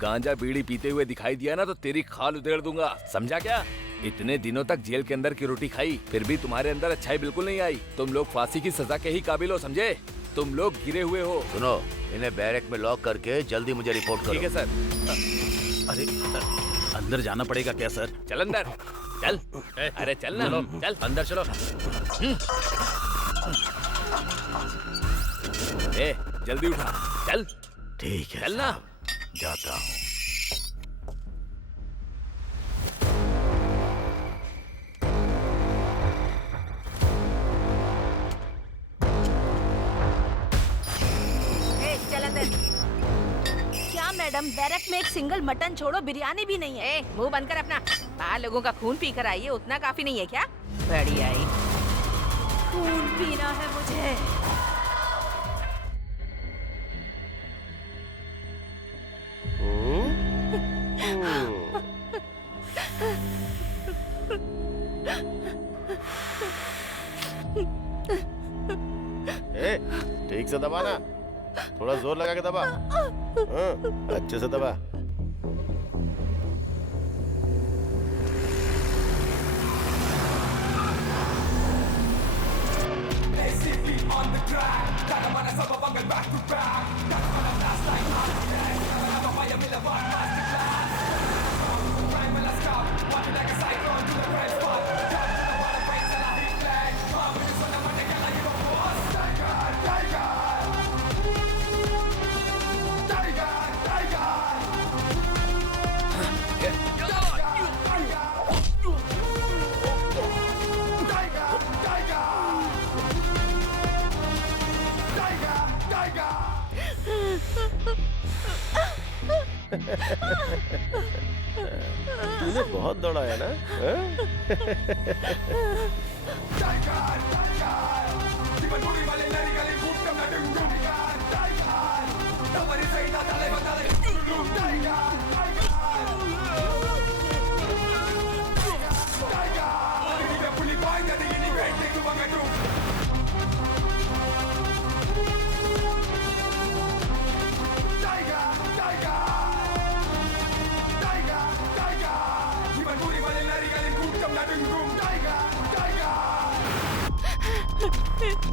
गांजा बीड़ी पीते हुए दिखाई दिया ना तो तेरी खाल उधेड़ दूंगा, समझा क्या? इतने दिनों तक जेल के अंदर की रोटी खाई, फिर भी तुम्हारे अंदर अच्छाई बिल्कुल नहीं आई। तुम लोग फांसी की सजा के ही काबिल हो, समझे? तुम लोग गिरे हुए हो। सुनो, इन्हें बैरक में लॉक करके जल्दी मुझे रिपोर्ट करो। ठीक है सर। अरे अंदर जाना पड़ेगा क्या सर? चल अंदर, चल। अरे चल ना, चल अंदर चलो। जल्दी उठा, चल। ठीक है, चल ना। जाता हूँ। क्या मैडम, बैरक में एक सिंगल मटन छोड़ो बिरयानी भी नहीं है। मुंह बंद कर अपना। बाहर लोगों का खून पी कर आई है, उतना काफी नहीं है क्या? बड़ी आई। खून पीना है मुझे। ठीक से दबाना। थोड़ा जोर लगा के दबा। हाँ, अच्छे से दबा। तूने बहुत दौड़ाया ना?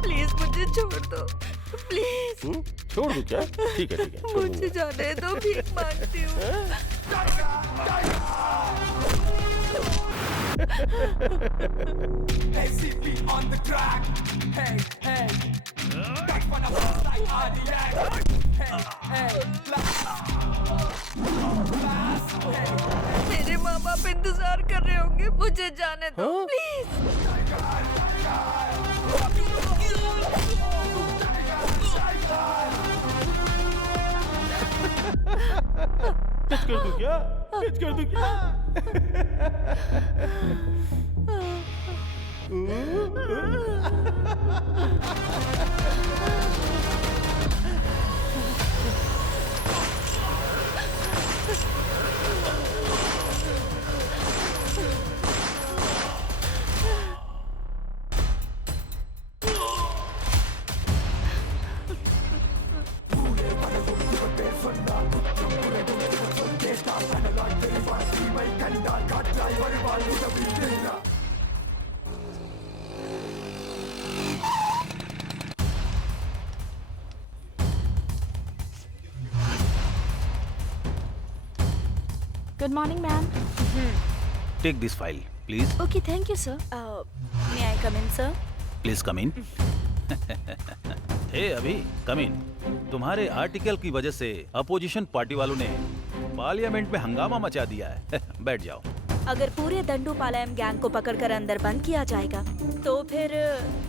प्लीज मुझे छोड़ दो, प्लीज। छोड़ दूं क्या? ठीक है ठीक है, छोड़ मुझे दूंगा। जाने दो, भीख मांगती हूँ। मेरे माँ बाप इंतजार कर रहे होंगे, मुझे जाने दो प्लीज। टच कर दूं क्या? टच कर दूं क्या? Good morning ma'am. Take this file please. Okay thank you sir. May I come in sir? Please come in. Hey अभी कम इन। तुम्हारे आर्टिकल की वजह से अपोजिशन पार्टी वालों ने पार्लियामेंट में हंगामा मचा दिया है। बैठ जाओ। अगर पूरे दंडूपालयम गैंग को पकड़कर अंदर बंद किया जाएगा तो फिर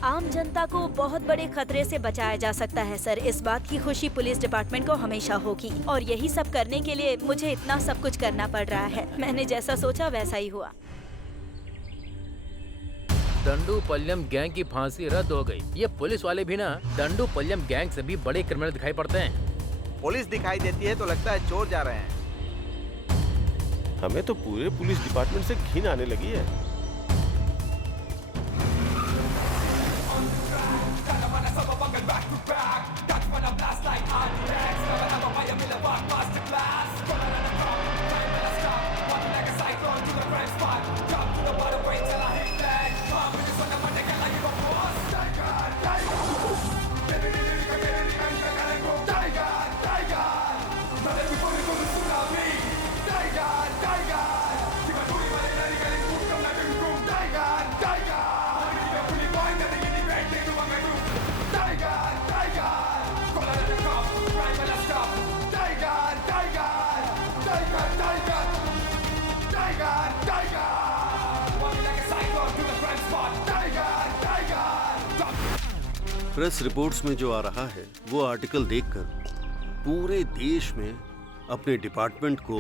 आम जनता को बहुत बड़े खतरे से बचाया जा सकता है सर। इस बात की खुशी पुलिस डिपार्टमेंट को हमेशा होगी और यही सब करने के लिए मुझे इतना सब कुछ करना पड़ रहा है। मैंने जैसा सोचा वैसा ही हुआ। दंडूपल्यम गैंग की फांसी रद्द हो गई। ये पुलिस वाले भी ना दंडूपल्यम गैंग से भी बड़े क्रिमिनल दिखाई पड़ते हैं। पुलिस दिखाई देती है तो लगता है चोर जा रहे हैं। हमें तो पूरे पुलिस डिपार्टमेंट से घिन आने लगी है। प्रेस रिपोर्ट्स में जो आ रहा है वो आर्टिकल देखकर पूरे देश में अपने डिपार्टमेंट को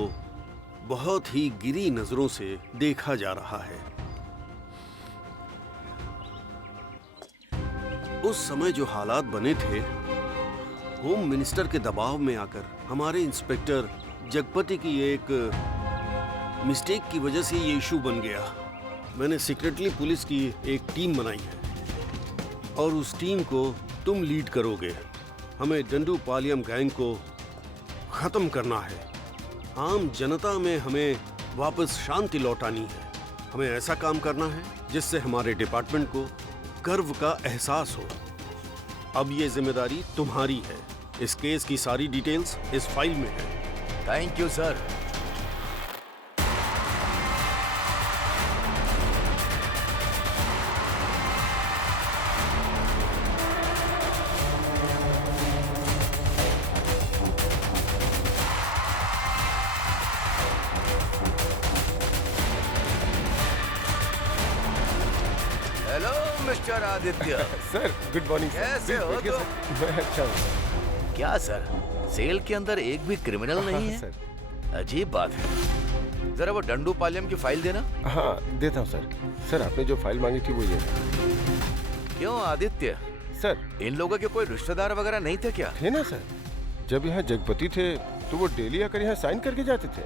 बहुत ही गिरी नजरों से देखा जा रहा है। उस समय जो हालात बने थे, होम मिनिस्टर के दबाव में आकर हमारे इंस्पेक्टर जगपति की एक मिस्टेक की वजह से ये इशू बन गया। मैंने सीक्रेटली पुलिस की एक टीम बनाई है और उस टीम को तुम लीड करोगे। हमें डंडूपालियम गैंग को खत्म करना है। आम जनता में हमें वापस शांति लौटानी है। हमें ऐसा काम करना है जिससे हमारे डिपार्टमेंट को गर्व का एहसास हो। अब ये जिम्मेदारी तुम्हारी है। इस केस की सारी डिटेल्स इस फाइल में है। Thank you sir. Hello mister Aditya. Sir good morning. कैसे हो तुम? मैं अच्छा हूँ। क्या सर, सेल के अंदर एक भी क्रिमिनल नहीं है? सर अजीब बात है। जरा वो डंडूपालियम की फाइल देना। हाँ देता हूँ सर। सर आपने जो फाइल मांगी थी वो ये। क्यों आदित्य, सर इन लोगों के कोई रिश्तेदार वगैरह नहीं थे क्या? थे ना सर। जब यहाँ जगपति थे तो वो डेली आकर यहाँ साइन करके जाते थे।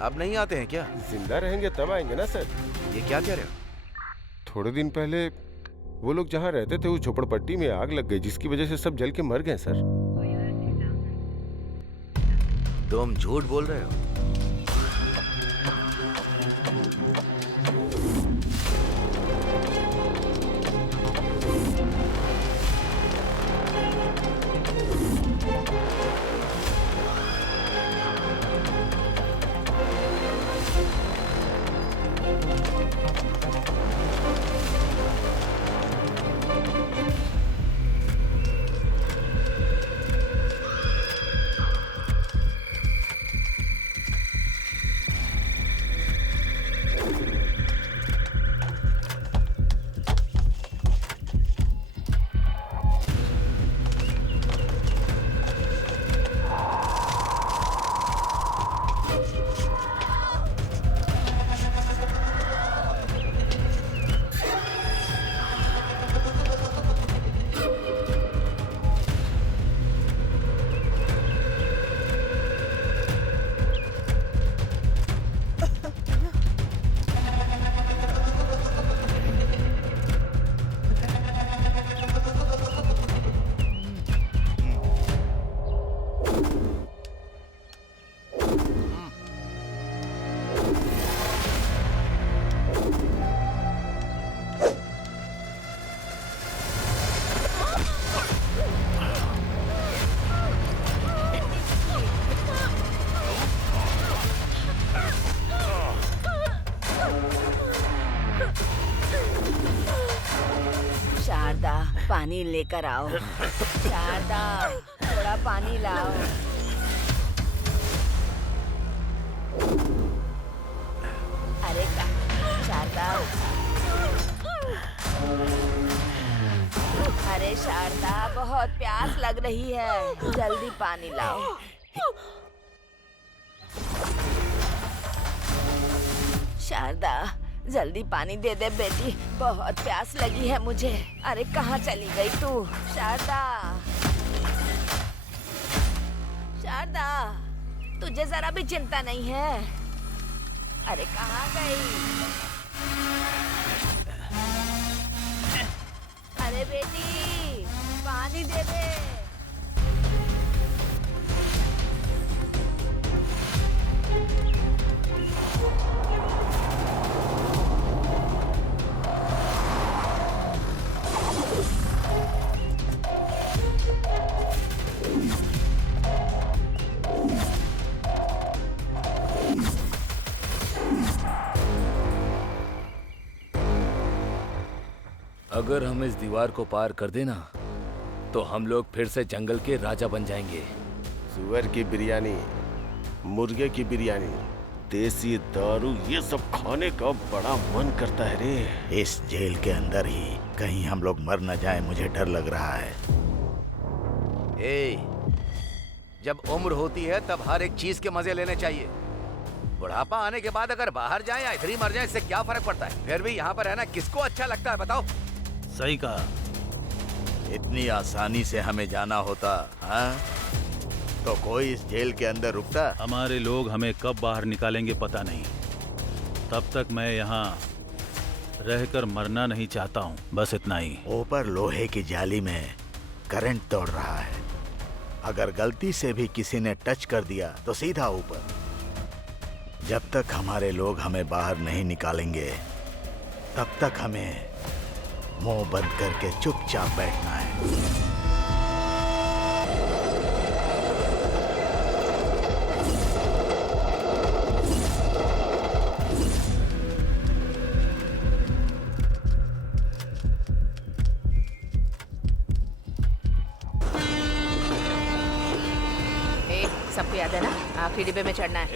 अब नहीं आते हैं क्या? जिंदा रहेंगे तब आएंगे ना सर। ये क्या कह रहे हो? थोड़े दिन पहले वो लोग जहाँ रहते थे उस झोपड़पट्टी में आग लग गई, जिसकी वजह से सब जल के मर गए सर। तुम झूठ बोल रहे हो? शारदा पानी लेकर आओ। शारदा थोड़ा पानी लाओ। अरे शारदा, अरे शारदा बहुत प्यास लग रही है, जल्दी पानी लाओ। शारदा जल्दी पानी दे दे बेटी, बहुत प्यास लगी है मुझे। अरे कहाँ चली गई तू? शारदा, शारदा तुझे जरा भी चिंता नहीं है? अरे कहाँ गई? अरे बेटी पानी दे दे। अगर हम इस दीवार को पार कर देना तो हम लोग फिर से जंगल के राजा बन जाएंगे। सुअर की बिरयानी, मुर्गे की बिरयानी, देसी दारू, ये सब खाने का बड़ा मन करता है रे। इस जेल के अंदर ही कहीं हम लोग मर न जाए, मुझे डर लग रहा है। जब उम्र होती है तब हर एक चीज के मजे लेने चाहिए। बुढ़ापा आने के बाद अगर बाहर जाए या इधर ही मर जाए, इससे क्या फर्क पड़ता है? फिर भी यहाँ पर रहना किसको अच्छा लगता है बताओ? सही कहा। इतनी आसानी से हमें जाना होता हाँ? तो कोई इस जेल के अंदर रुकता? हमारे लोग हमें कब बाहर निकालेंगे पता नहीं। तब तक मैं यहाँ रहकर मरना नहीं चाहता हूँ, बस इतना ही। ऊपर लोहे की जाली में करंट दौड़ रहा है। अगर गलती से भी किसी ने टच कर दिया तो सीधा ऊपर। जब तक हमारे लोग हमें बाहर नहीं निकालेंगे तब तक हमें मुंह बंद करके चुपचाप बैठना है। सबको याद है ना, आखिरी डिब्बे में चढ़ना है।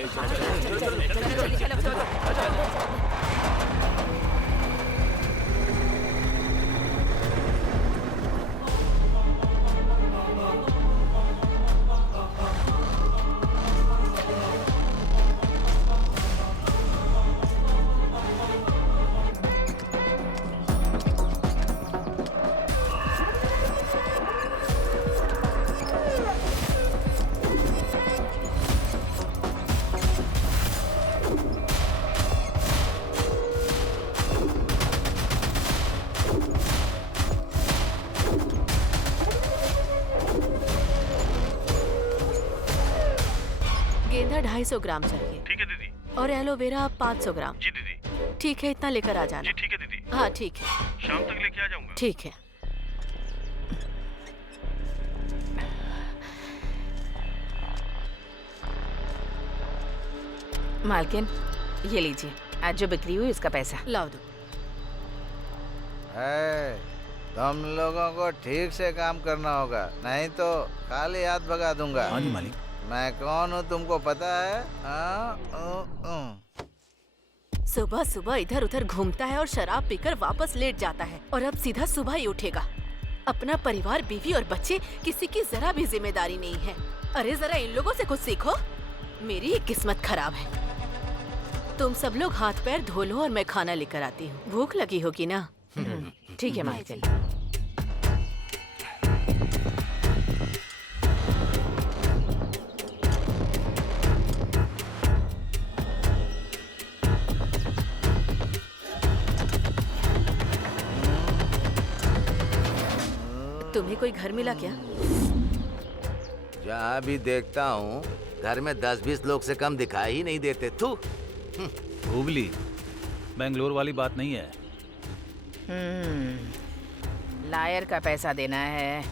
गेंदा 250 ग्राम चाहिए। ठीक है दीदी। और एलोवेरा 500 ग्राम। जी दीदी। ठीक है, इतना लेकर आ जाना। जी ठीक है दीदी। हाँ ठीक है, शाम तक लेके आ जाऊंगा। ठीक है। मालकिन, ये लीजिए, आज जो बिक्री हुई उसका पैसा। लाओ दो। तुम लोगों को ठीक से काम करना होगा, नहीं तो खाली हाथ भगा दूंगा। हाँ जी मालिक। मैं कौन हूँ तुमको पता है? सुबह सुबह इधर उधर घूमता है और शराब पीकर वापस लेट जाता है, और अब सीधा सुबह ही उठेगा। अपना परिवार, बीवी और बच्चे, किसी की जरा भी जिम्मेदारी नहीं है। अरे जरा इन लोगों से कुछ सीखो। मेरी ही किस्मत खराब है। तुम सब लोग हाथ पैर धो लो और मैं खाना लेकर आती हूँ। भूख लगी होगी ना? ठीक है मालकिन। तुम्हें कोई घर मिला क्या? जहाँ भी देखता हूँ घर में 10-20 लोग से कम दिखाई ही नहीं देते। तू हुबली, बेंगलोर वाली बात नहीं है। लायर का पैसा देना है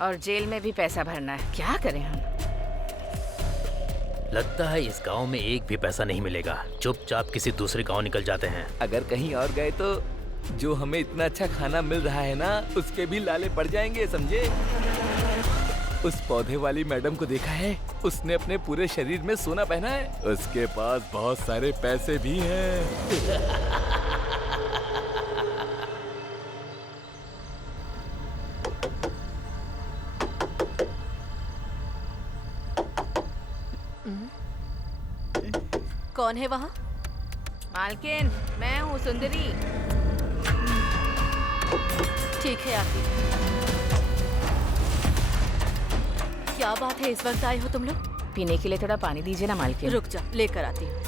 और जेल में भी पैसा भरना है। क्या करें हम? लगता है इस गांव में एक भी पैसा नहीं मिलेगा। चुपचाप किसी दूसरे गांव निकल जाते हैं। अगर कहीं और गए तो जो हमें इतना अच्छा खाना मिल रहा है ना, उसके भी लाले पड़ जाएंगे, समझे? उस पौधे वाली मैडम को देखा है? उसने अपने पूरे शरीर में सोना पहना है। उसके पास बहुत सारे पैसे भी हैं। कौन है वहाँ? मालकिन, मैं हूँ सुंदरी। ठीक है आती। क्या बात है, इस वक्त आए हो तुम लोग? पीने के लिए थोड़ा पानी दीजिए ना मालकिन। रुक जा, लेकर आती हूँ।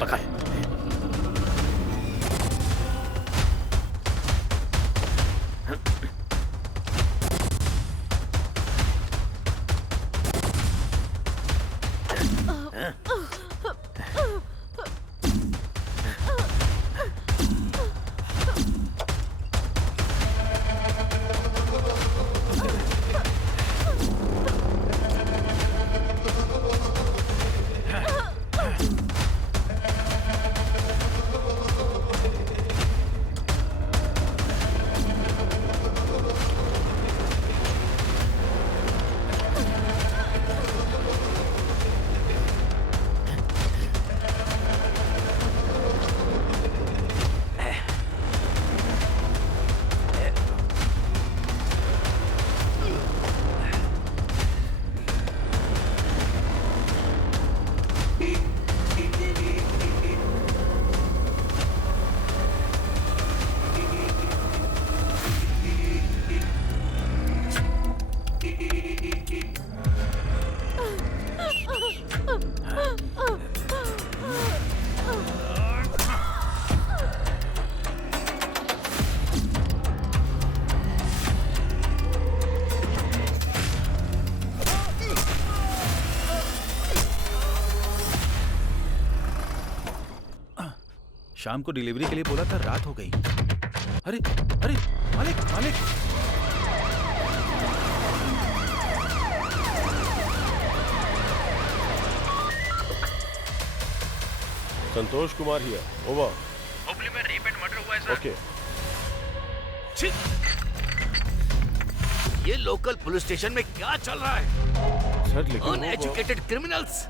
पकड़। शाम को डिलीवरी के लिए बोला था, रात हो गई। अरे अरे मालिक मालिक, संतोष कुमार हियर, ओवर। हुबली में रेप एंड मर्डर हुआ है सर। ओके। ये लोकल पुलिस स्टेशन में क्या चल रहा है? सर लेकिन अनएजुकेटेड क्रिमिनल्स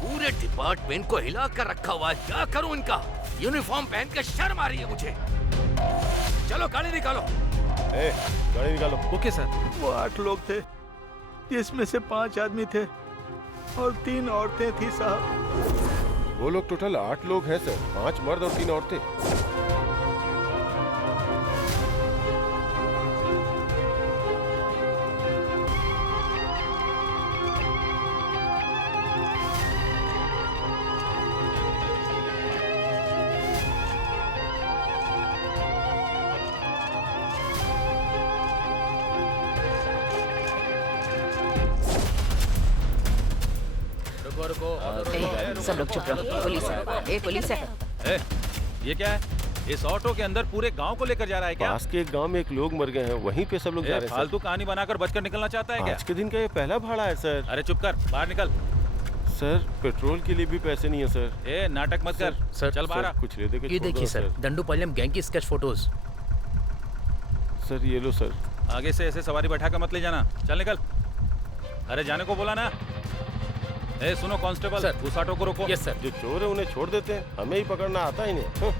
पूरे डिपार्टमेंट को हिला कर रखा हुआ है। क्या करूं इनका? यूनिफॉर्म पहन के शर्म आ रही है मुझे। चलो गाड़ी निकालो। गाड़ी निकालो। Okay sir. वो 8 लोग थे, जिसमें से 5 आदमी थे और 3 औरतें थी साहब। वो लोग टोटल 8 लोग हैं सर, 5 मर्द और 3 औरतें। सब लोग चुप रहो, पुलिस है। पुलिस है। ये क्या है? इस ऑटो के अंदर पूरे गांव को लेकर जा रहा है क्या? पास के एक गांव में एक लोग मर गए हैं, वहीं पे सब लोग जा रहे हैं। फालतू कहानी बनाकर बचकर निकलना चाहता है क्या? आज के दिन का ये पहला भाड़ा है सर। अरे चुप कर, बाहर निकल। सर पेट्रोल के लिए भी पैसे नहीं है सर। नाटक मत कर सर, चल बाहर। कुछ ले दे के ये देखिए सर, दंडूपालयम गैंग की स्केच फोटोज। सर ये लो सर। आगे से ऐसे सवारी बैठा कर मत ले जाना, चल निकल। अरे जाने को बोला ना। सुनो कांस्टेबल, उस ऑटो को रोको। Yes sir. जो चोर है उन्हें छोड़ देते हैं, हमें ही पकड़ना आता ही नहीं।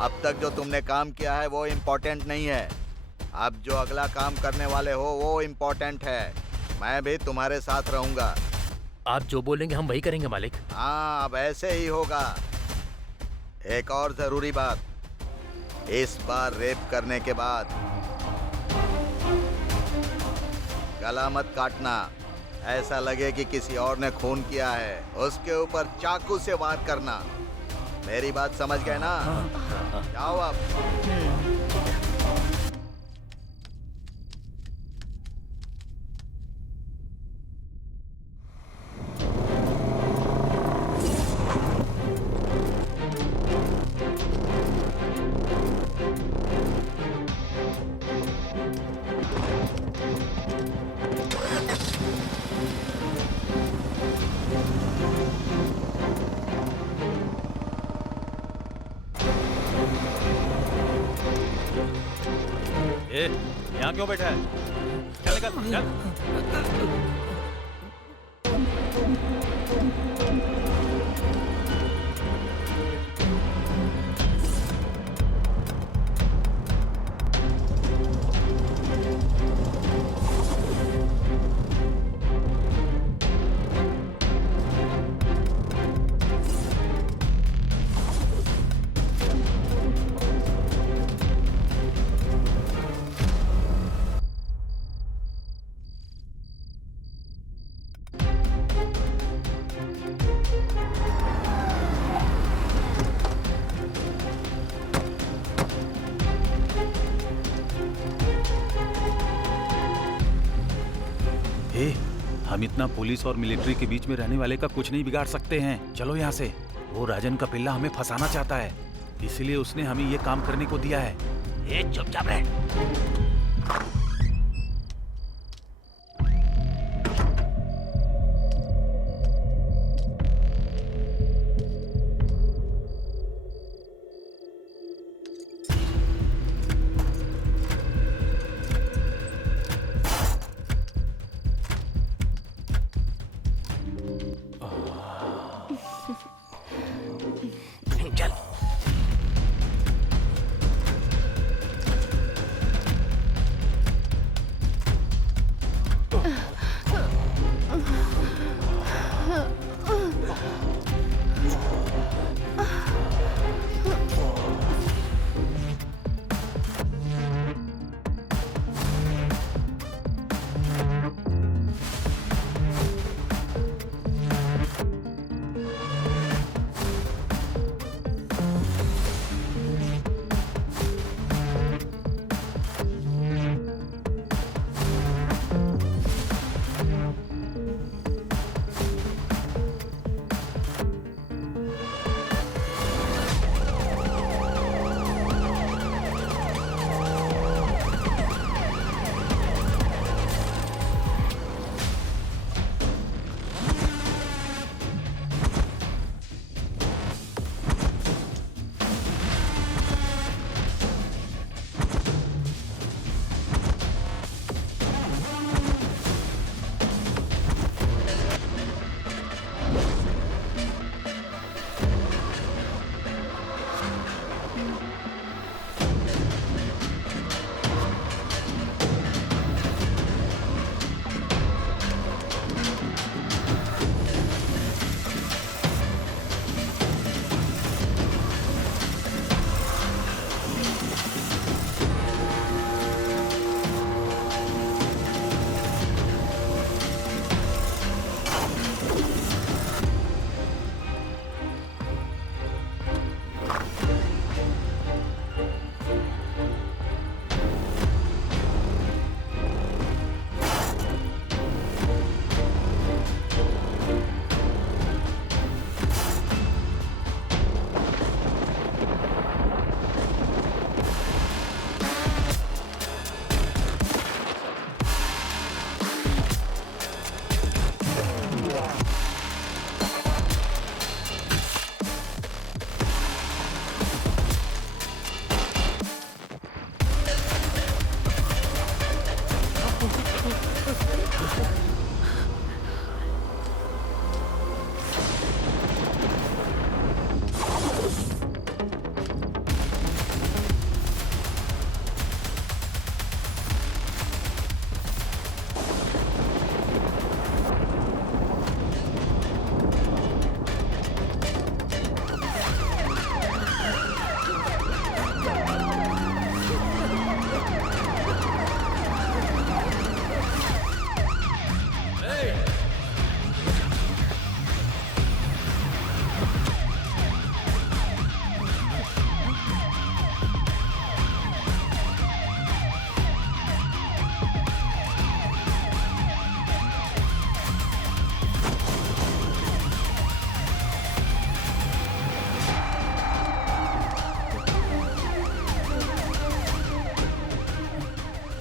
अब तक जो तुमने काम किया है वो इम्पोर्टेंट नहीं है। अब जो अगला काम करने वाले हो वो इम्पोर्टेंट है। मैं भी तुम्हारे साथ रहूंगा। आप जो बोलेंगे हम वही करेंगे मालिक। हाँ, अब ऐसे ही होगा। एक और जरूरी बात, इस बार रेप करने के बाद गला मत काटना। ऐसा लगे कि किसी और ने खून किया है, उसके ऊपर चाकू से वार करना। मेरी बात समझ गए ना? जाओ अब। यहाँ क्यों बैठा है? चल निकल, चल। हम इतना पुलिस और मिलिट्री के बीच में रहने वाले का कुछ नहीं बिगाड़ सकते हैं। चलो यहाँ से। वो राजन का पिल्ला हमें फंसाना चाहता है, इसलिए उसने हमें ये काम करने को दिया है। चुपचाप रह।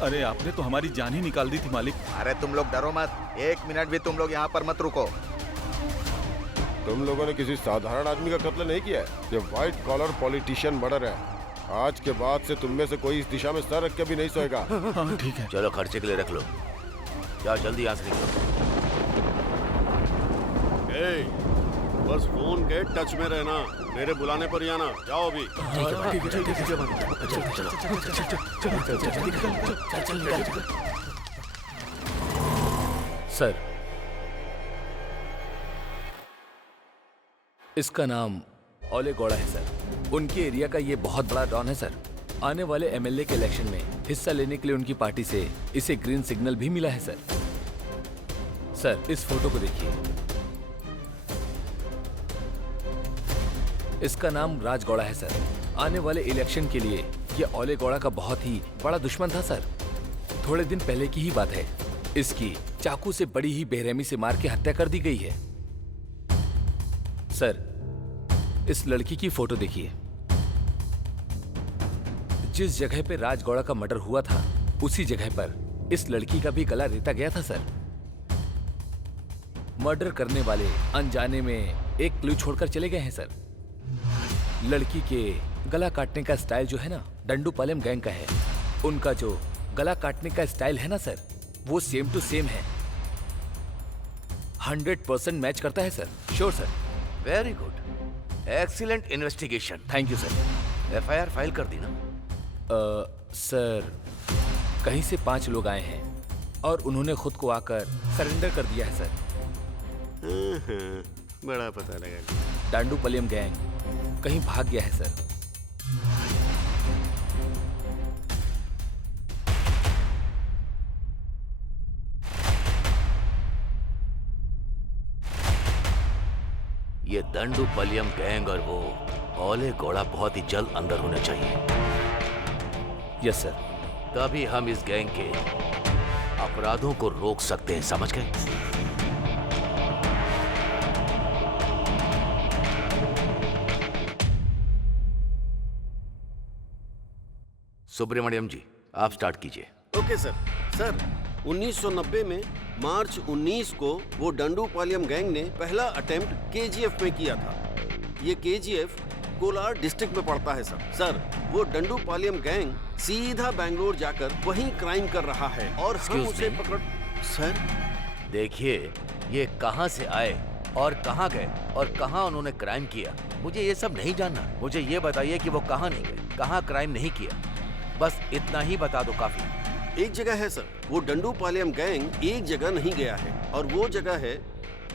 अरे आपने तो हमारी जान ही निकाल दी थी मालिक। अरे तुम लोग डरो मत, 1 मिनट भी तुम लोग यहाँ पर मत रुको। तुम लोगों ने किसी साधारण आदमी का कत्ल नहीं किया है, ये व्हाइट कॉलर पॉलिटिशियन मर्डर है। आज के बाद से तुम में से कोई इस दिशा में सर रख के भी नहीं सोएगा। हाँ ठीक है। चलो खर्चे के लिए रख लो, जाओ जल्दी यहाँ से निकलो। बस फोन के टच में रहना, मेरे बुलाने पर ही आना। जाओ अभी। सर, इसका नाम ओले गौड़ा है सर। उनके एरिया का ये बहुत बड़ा डॉन है सर। आने वाले एमएलए के इलेक्शन में हिस्सा लेने के लिए उनकी पार्टी से इसे ग्रीन सिग्नल भी मिला है सर। सर, इस फोटो को देखिए। इसका नाम राज गौड़ा है सर। आने वाले इलेक्शन के लिए ये ओले गौड़ा का बहुत ही बड़ा दुश्मन था सर। थोड़े दिन पहले की ही बात है, इसकी चाकू से बड़ी ही बेरहमी से मार के हत्या कर दी गई है। सर, इस लड़की की फोटो देखिए। जिस जगह पे राज गौड़ा का मर्डर हुआ था, उसी जगह पर इस लड़की का भी गला रेता गया था सर। मर्डर करने वाले अनजाने में एक क्लू छोड़कर चले गए हैं सर। लड़की के गला काटने का स्टाइल जो है ना, डंडूपालम गैंग का है। उनका जो गला काटने का स्टाइल है ना सर, वो सेम टू सेम है। 100% मैच करता है sir. Sure sir. Very good, excellent investigation. Thank you sir. FIR file कर दी ना? सर, कहीं से 5 लोग आए हैं और उन्होंने खुद को आकर सरेंडर कर दिया है सर। बड़ा पता लगा। डांडूपलियम गैंग कहीं भाग गया है सर। ये दंडूपलियम गैंग और वो ओले गौड़ा बहुत ही जल्द अंदर होने चाहिए। Yes sir. तभी हम इस गैंग के अपराधों को रोक सकते हैं, समझ गए? सुब्रमण्यम जी, आप स्टार्ट कीजिए। Okay sir. सर, 1990 में मार्च 19 को वो डंडूपालयम गैंग ने पहला अटेम्प्ट केजीएफ में किया था। ये केजीएफ कोलार डिस्ट्रिक्ट में पड़ता है सर। सर, वो डंडूपालयम गैंग सीधा बैंगलोर जाकर वहीं क्राइम कर रहा है और हम उसे पकड़। सर देखिए, ये कहां से आए और कहां गए और कहां उन्होंने क्राइम किया, मुझे ये सब नहीं जानना। मुझे ये बताइए कि वो कहां नहीं गए, कहां क्राइम नहीं किया, बस इतना ही बता दो काफी। एक जगह है सर, वो डंडूपालयम गैंग एक जगह नहीं गया है और वो जगह है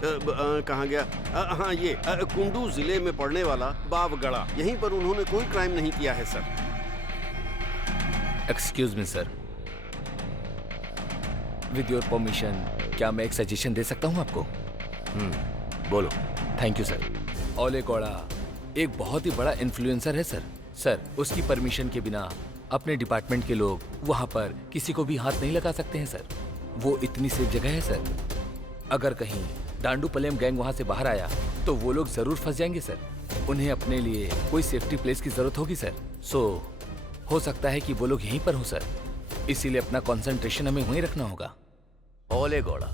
कहाँ गया? हाँ, ये कुंडू जिले में पड़ने वाला बावगढ़ा। यहीं पर उन्होंने कोई क्राइम नहीं किया है sir. Excuse me sir, with your permission क्या मैं एक सजेशन दे सकता हूँ आपको? बोलो। Thank you sir. ओले गौड़ा एक बहुत ही बड़ा इन्फ्लुएंसर है सर। सर, उसकी परमिशन के बिना अपने डिपार्टमेंट के लोग वहां पर किसी को भी हाथ नहीं लगा सकते हैं सर। वो इतनी सेफ जगह है सर। अगर कहीं डांडूपलियम गैंग वहां से बाहर आया तो वो लोग जरूर फंस जाएंगे सर। उन्हें अपने लिए कोई सेफ्टी प्लेस की जरूरत होगी सर। सो हो सकता है कि वो लोग यहीं पर हो सर। इसीलिए अपना कंसंट्रेशन हमें वहीं रखना होगा। ओले गौड़ा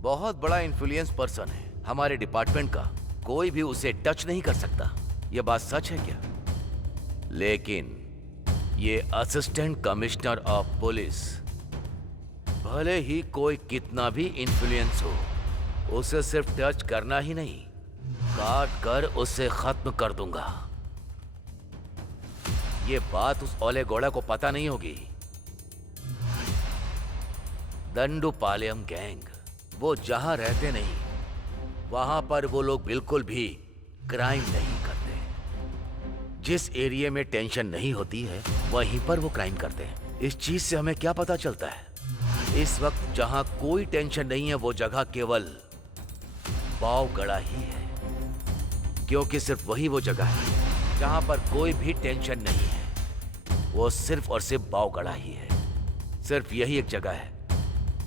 बहुत बड़ा इन्फ्लुएंस पर्सन है हमारे डिपार्टमेंट का, कोई भी उसे टच नहीं कर सकता। ये बात सच है क्या? लेकिन ये असिस्टेंट कमिश्नर ऑफ पुलिस, भले ही कोई कितना भी इन्फ्लुएंस हो, उसे सिर्फ टच करना ही नहीं, काट कर उसे खत्म कर दूंगा। ये बात उस ओले गौड़ा को पता नहीं होगी। दंडूपालयम गैंग, वो जहां रहते नहीं, वहां पर वो लोग बिल्कुल भी क्राइम नहीं करते। जिस एरिया में टेंशन नहीं होती है, वहीं पर वो क्राइम करते हैं। इस चीज से हमें क्या पता चलता है? इस वक्त जहां कोई टेंशन नहीं है, वो जगह केवल बावगढ़ा ही है, क्योंकि सिर्फ वही वो जगह है जहां पर कोई भी टेंशन नहीं है। वो सिर्फ और सिर्फ बावगढ़ा ही है। सिर्फ यही एक जगह है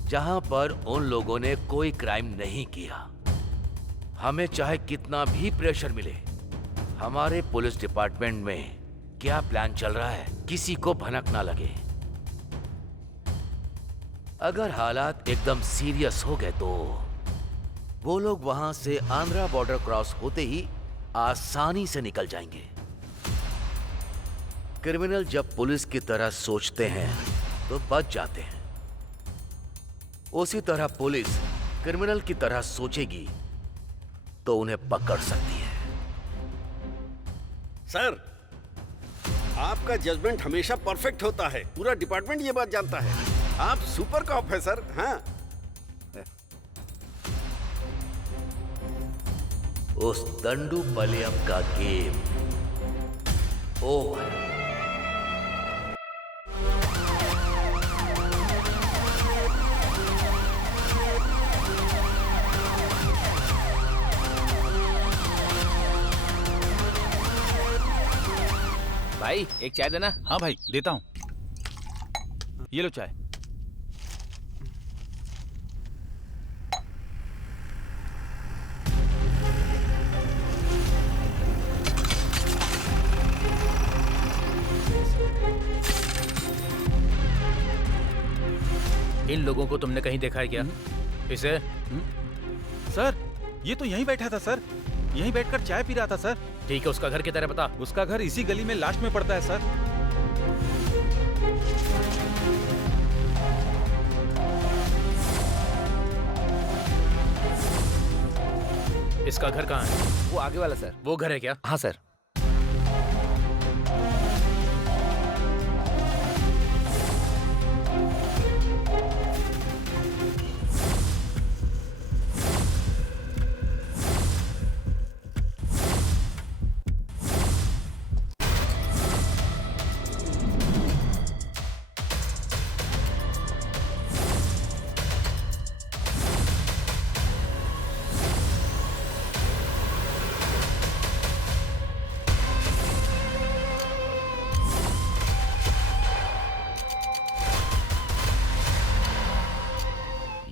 जहां पर उन लोगों ने कोई क्राइम नहीं किया। हमें चाहे कितना भी प्रेशर मिले, हमारे पुलिस डिपार्टमेंट में क्या प्लान चल रहा है, किसी को भनक ना लगे। अगर हालात एकदम सीरियस हो गए तो वो लोग वहां से आंध्रा बॉर्डर क्रॉस होते ही आसानी से निकल जाएंगे। क्रिमिनल जब पुलिस की तरह सोचते हैं तो बच जाते हैं, उसी तरह पुलिस क्रिमिनल की तरह सोचेगी तो उन्हें पकड़ सकती है। सर, आपका जजमेंट हमेशा परफेक्ट होता है, पूरा डिपार्टमेंट ये बात जानता है। आप सुपर कॉप है सर। हाँ, उस दंडू पलियम का गेम ओवर। भाई एक चाय देना। हाँ भाई देता हूँ, ये लो चाय। इन लोगों को तुमने कहीं देखा है क्या? इसे? सर ये तो यहीं बैठा था सर, यहीं बैठकर चाय पी रहा था सर। ठीक है, उसका घर किधर है बता। उसका घर इसी गली में लास्ट में पड़ता है सर। इसका घर कहाँ है? वो आगे वाला सर। वो घर है क्या? हाँ सर।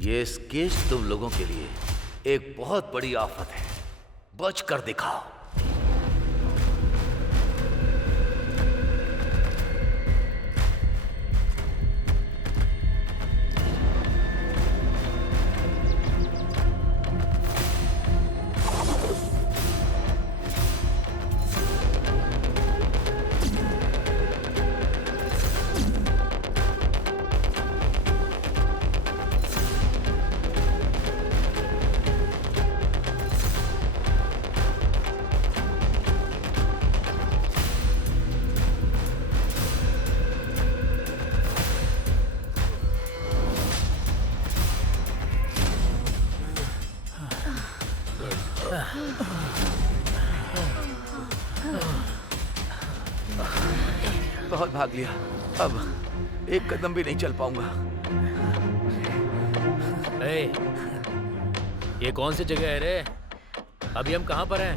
ये केस तुम लोगों के लिए एक बहुत बड़ी आफत है, बच कर दिखाओ। बहुत भाग लिया, अब एक कदम भी नहीं चल पाऊंगा। ये कौन सी जगह है रे? अभी हम कहाँ पर हैं?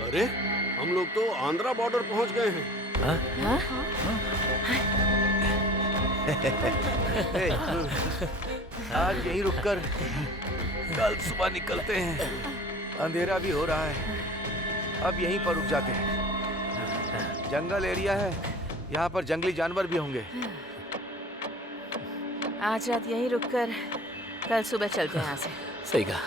अरे हम लोग तो आंध्रा बॉर्डर पहुंच गए हैं। आज यहीं रुककर कल सुबह निकलते हैं। अंधेरा भी हो रहा है, अब यहीं पर रुक जाते हैं। जंगल एरिया है, यहाँ पर जंगली जानवर भी होंगे। आज रात यहीं रुककर कल सुबह चलते हैं यहाँ से। सही कहा।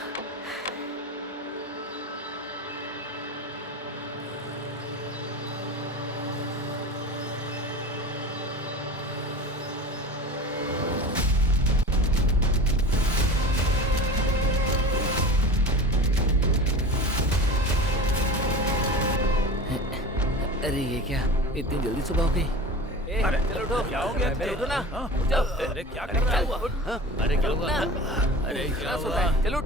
अरे ये क्या, इतनी जल्दी सुबह हो गई? अरे चलो उठो। क्या हो गया? उठो ना। अरे क्या कर रहा है? अरे क्या हुआ? अरे क्या हुआ? चलो।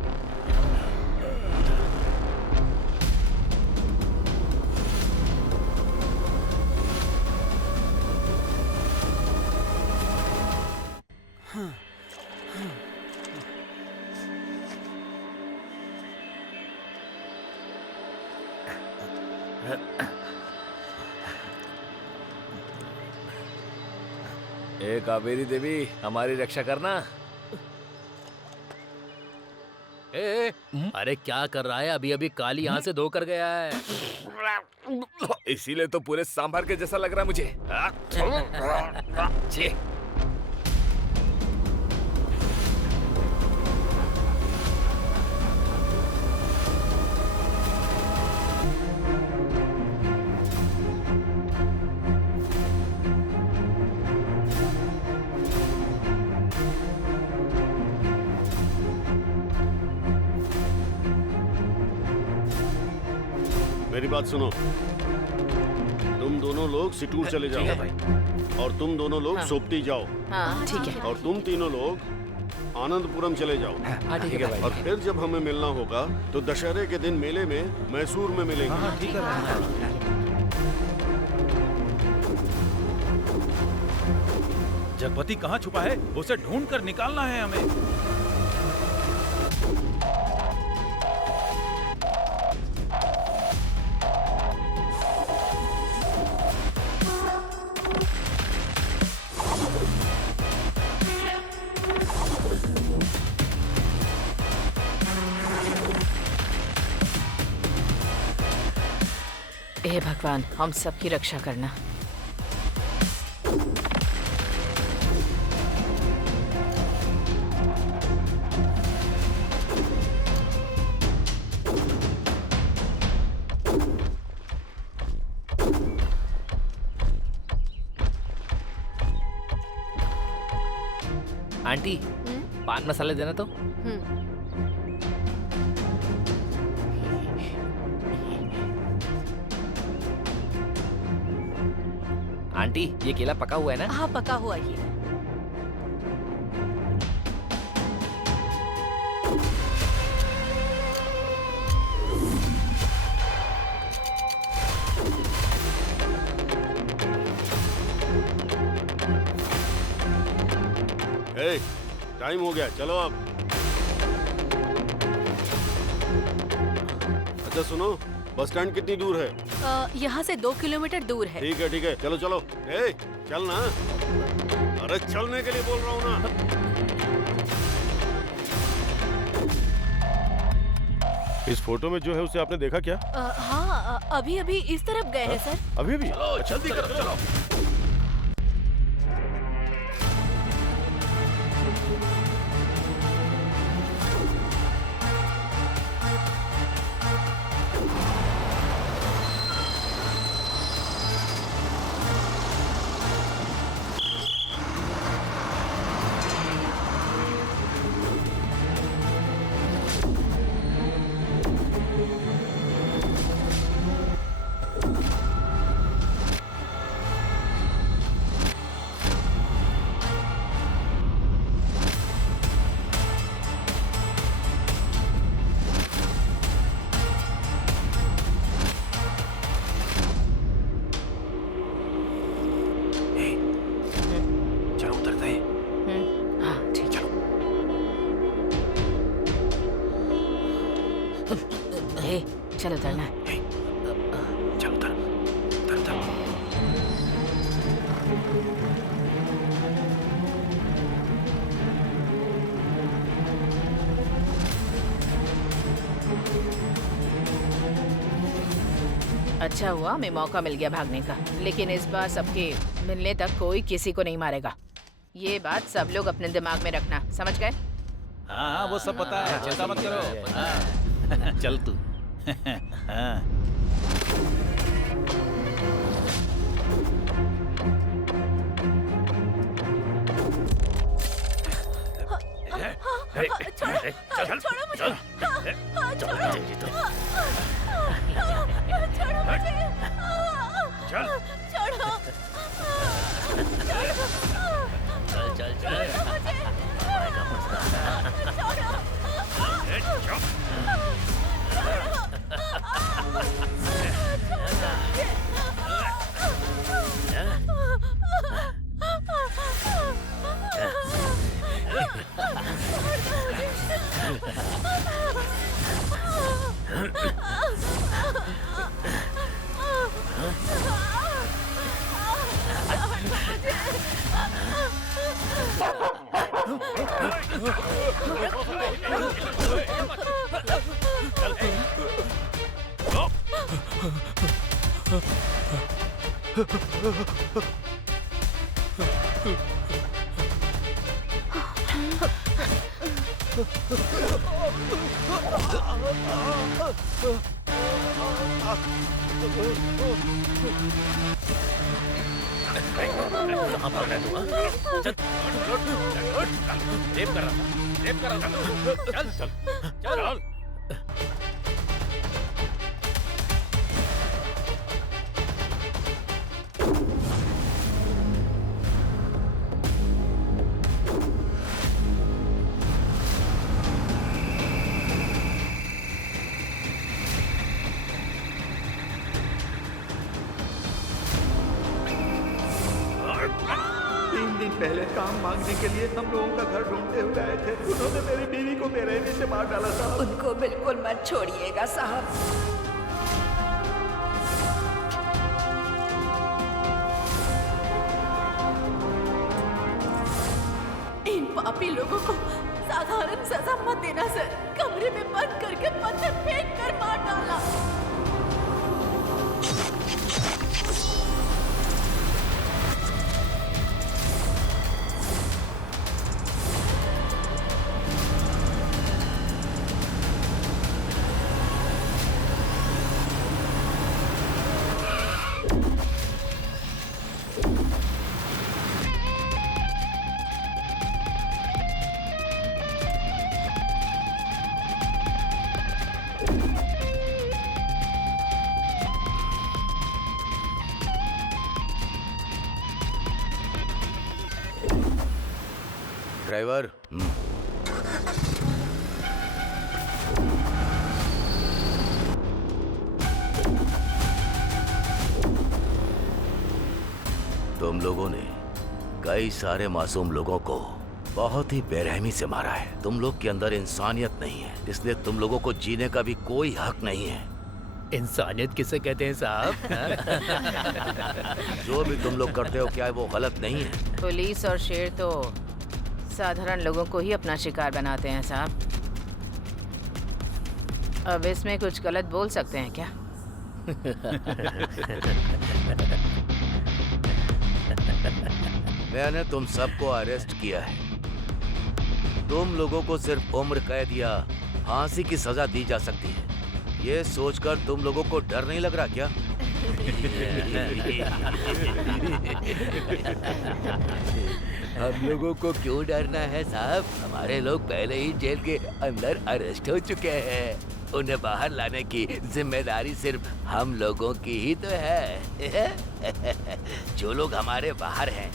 ए कावेरी देवी, हमारी रक्षा करना। अरे क्या कर रहा है? अभी अभी काली यहाँ से धोकर गया है। इसीलिए तो पूरे सांभर के जैसा लग रहा है मुझे। छी। मेरी बात सुनो, तुम दोनों लोग सिटूर चले जाओ और तुम दोनों लोग सोपती जाओ। हाँ ठीक है। और तुम तीनों लोग आनंदपुरम चले जाओ। ठीक है भाई। और फिर जब हमें मिलना होगा तो दशहरे के दिन मेले में मैसूर में मिलेंगे। ठीक है भाई। जगपति कहाँ छुपा है? उसे ढूंढ कर निकालना है हमें। हे भगवान, हम सबकी रक्षा करना। आंटी, पान मसाले देना तो। आंटी, ये केला पका हुआ है ना? हाँ पका हुआ ही है। टाइम हो गया, चलो अब। अच्छा सुनो, बस स्टैंड कितनी दूर है? यहाँ से 2 किलोमीटर दूर है। ठीक है, चलो चलो। चल ना, अरे चलने के लिए बोल रहा हूँ ना। इस फोटो में जो है उसे आपने देखा क्या? हाँ, अभी अभी इस तरफ गए हैं सर। अभी भी? चलो जल्दी करो, चलो। चलो उतरना। चल उतर, उतर, उतर। अच्छा हुआ हमें मौका मिल गया भागने का, लेकिन इस बार सबके मिलने तक कोई किसी को नहीं मारेगा। ये बात सब लोग अपने दिमाग में रखना, समझ गए? हाँ वो सब पता है, चिंता मत करो। हाँ। चल तू। हाँ। छोड़ो मुझे। छोड़ो मुझे। छोड़ो। चल चल। कहाँ भाग रहा है तू, हाँ? चल, रेप कर रहा था, चल चल चल। पहले काम मांगने के लिए हम लोगों का घर ढूंढते हुए आए थे। उन्होंने मेरी बीवी को बेरहमी से मार डाला साहब। उनको बिल्कुल मत छोड़िएगा साहब। इन पापी लोगों को साधारण सजा मत देना सर। कमरे में बंद करके पत्थर फेंक कर मार डाला। ड्राइवर, तुम लोगों ने कई सारे मासूम लोगों को बहुत ही बेरहमी से मारा है। तुम लोग के अंदर इंसानियत नहीं है, इसलिए तुम लोगों को जीने का भी कोई हक नहीं है। इंसानियत किसे कहते हैं साहब? जो भी तुम लोग करते हो क्या वो गलत नहीं है? पुलिस और शेर तो साधारण लोगों को ही अपना शिकार बनाते हैं साहब। अब इसमें कुछ गलत बोल सकते हैं क्या? मैंने तुम सबको अरेस्ट किया है। तुम लोगों को सिर्फ उम्र कैद या फांसी की सजा दी जा सकती है। ये सोचकर तुम लोगों को डर नहीं लग रहा क्या? हम लोगों को क्यों डरना है साहब? हमारे लोग पहले ही जेल के अंदर अरेस्ट हो चुके हैं। उन्हें बाहर लाने की जिम्मेदारी सिर्फ हम लोगों की ही तो है। जो लोग हमारे बाहर हैं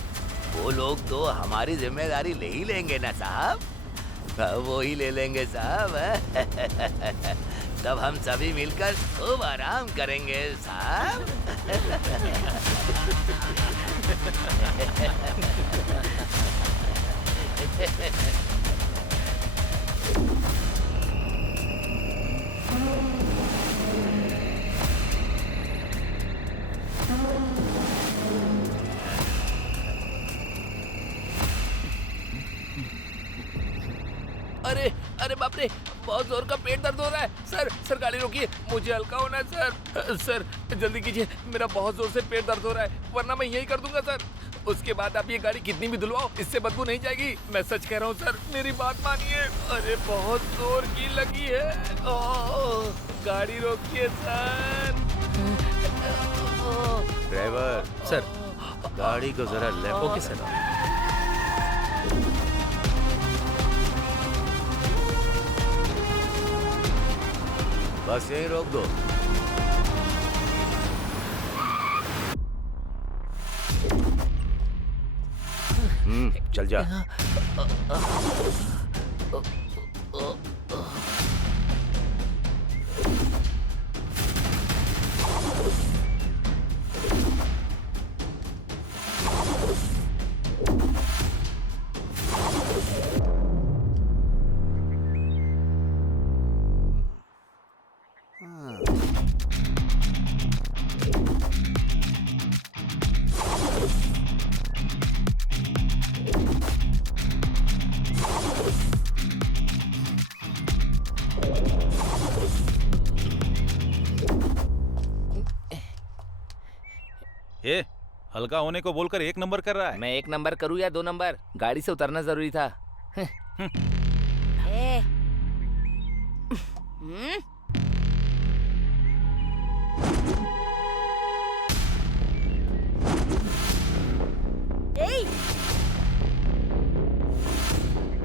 वो लोग तो हमारी जिम्मेदारी ले ही लेंगे ना साहब। वो ही ले लेंगे साहब। तब हम सभी मिलकर खूब आराम करेंगे साहब। अरे अरे बाप रे, बहुत जोर का पेट दर्द हो रहा है। सर गाड़ी रोकिए, मुझे हल्का होना है सर जल्दी कीजिए, मेरा बहुत जोर से पेट दर्द हो रहा है, वरना मैं यही कर दूंगा सर। उसके बाद आप ये गाड़ी कितनी भी धुलवाओ, इससे बदबू नहीं जाएगी। मैं सच कह रहा हूँ सर, मेरी बात मानिए। अरे बहुत जोर की लगी है। गाड़ी रोकिए सर। ड्राइवर सर, गाड़ी को जरा लेफ्ट। Okay sir. बस यहीं रोक दो। चल जा। हल्का होने को बोलकर 1 नंबर कर रहा है। मैं 1 नंबर करूँ या 2 नंबर, गाड़ी से उतरना जरूरी था।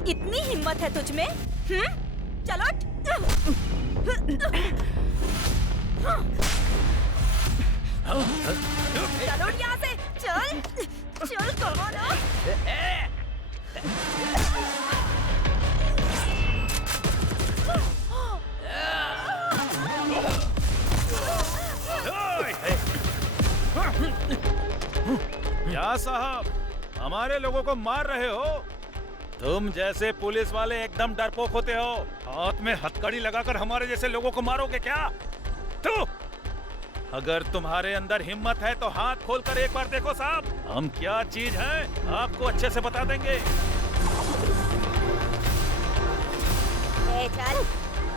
इतनी हिम्मत है तुझ में? चलो चलो यहाँ से, चल चल करो ना। क्या साहब, हमारे लोगों को मार रहे हो? तुम जैसे पुलिस वाले एकदम डरपोक होते हो। हाथ में हथकड़ी लगाकर हमारे जैसे लोगों को मारोगे क्या? तो अगर तुम्हारे अंदर हिम्मत है तो हाथ खोलकर एक बार देखो साहब, हम क्या चीज हैं आपको अच्छे से बता देंगे। चल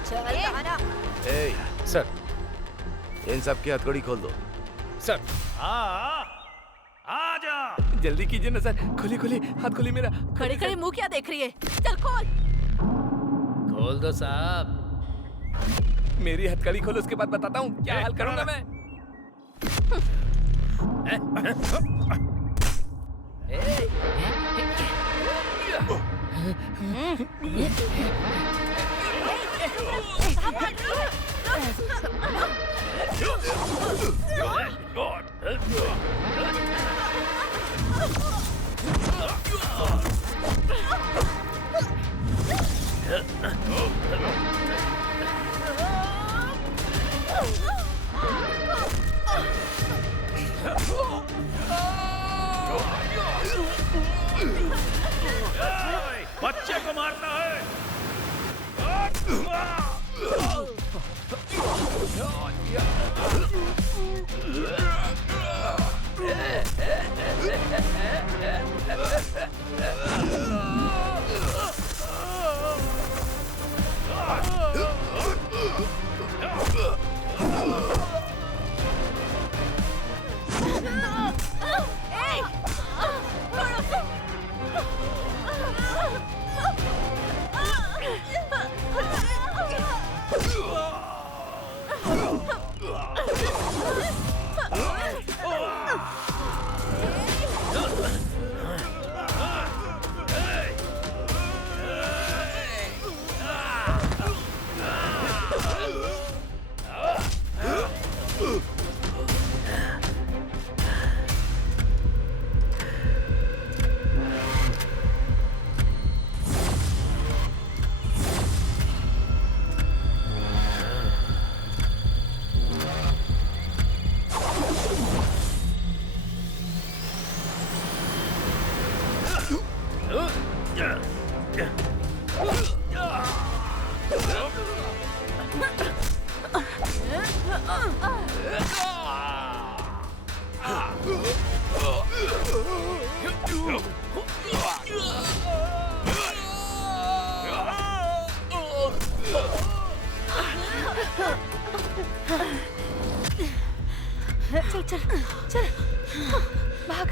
चल आना। सर, इन सब की हथकड़ी खोल दो। सर आ जा, जल्दी कीजिए ना सर, खोली खोली, हाथ खोली मेरा। खड़े खड़े मुंह क्या देख रही है? चल खोल। खोल दो साहब। मेरी हथकड़ी खोलो, उसके बाद बताता हूँ क्या हाल करूंगा मैं। बच्चे को मारना है। चल चल चल भाग।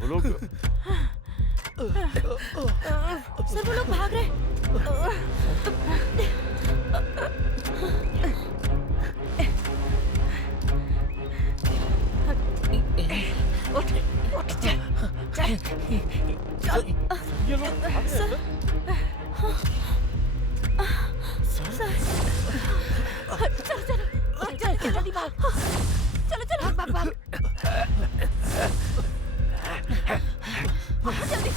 वो लोग सर वो लोग भाग रहे। उठ उठ चल चल चल। ये लोग सर चल चल चल जल्दी भाग। चलो चलो भाग भाग भाग जल्दी।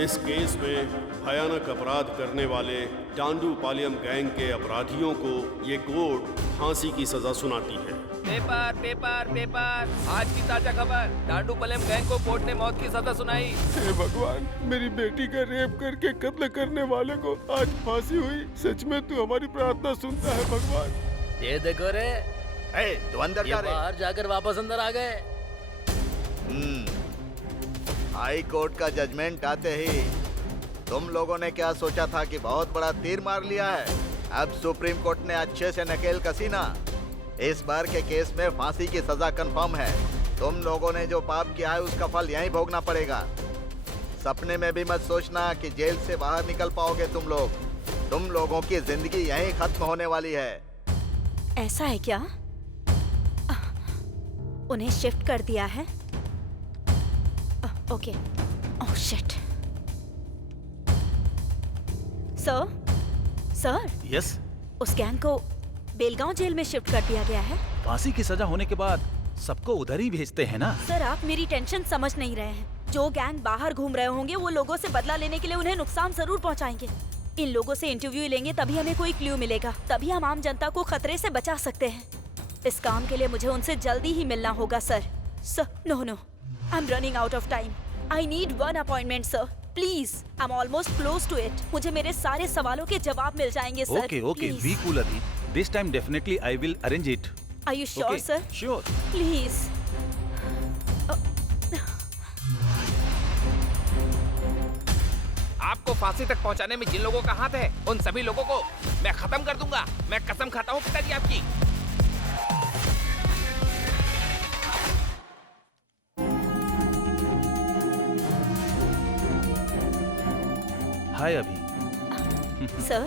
इस केस में भयानक अपराध करने वाले डांडू पालियम गैंग के अपराधियों को ये कोर्ट फांसी की सजा सुनाती है। पेपर पेपर पेपर, आज की ताजा खबर, डांडू पालियम गैंग को कोर्ट ने मौत की सजा सुनाई। हे भगवान, मेरी बेटी का रेप करके कत्ल करने वाले को आज फांसी हुई। सच में तू हमारी प्रार्थना सुनता है भगवान। ये देखो रे, तू अंदर ये जा रे। बाहर जाकर वापस अंदर आ गए। हाई कोर्ट का जजमेंट आते ही तुम लोगों ने क्या सोचा था कि बहुत बड़ा तीर मार लिया है? अब सुप्रीम कोर्ट ने अच्छे से नकेल कसी ना। इस बार के केस में फांसी की सजा कंफर्म है। तुम लोगों ने जो पाप किया है उसका फल यहीं भोगना पड़ेगा। सपने में भी मत सोचना कि जेल से बाहर निकल पाओगे तुम लोग। तुम लोगों की जिंदगी यहीं खत्म होने वाली है। ऐसा है क्या? उन्हें शिफ्ट कर दिया है? Okay. Oh shit. Sir yes, उस गैंग को बेलगांव जेल में शिफ्ट कर दिया गया है। फांसी की सजा होने के बाद सबको उधर ही भेजते हैं ना। सर आप मेरी टेंशन समझ नहीं रहे हैं। जो गैंग बाहर घूम रहे होंगे वो लोगों से बदला लेने के लिए उन्हें नुकसान जरूर पहुंचाएंगे। इन लोगों से इंटरव्यू लेंगे तभी हमें कोई क्लू मिलेगा, तभी हम आम जनता को खतरे से बचा सकते हैं। इस काम के लिए मुझे उनसे जल्दी ही मिलना होगा sir. No I am running out of time. I need one appointment sir, please. I am almost close to it. मुझे मेरे सारे सवालों के जवाब मिल जाएंगे सर। ओके, बी कूल अभी। This time definitely I will arrange it. Are you sure sir? Sure. Please. आपको फांसी तक पहुंचाने में जिन लोगों का हाथ है उन सभी लोगों को मैं खत्म कर दूंगा। मैं कसम खाता हूँ पिताजी आपकी। हाय अभी। सर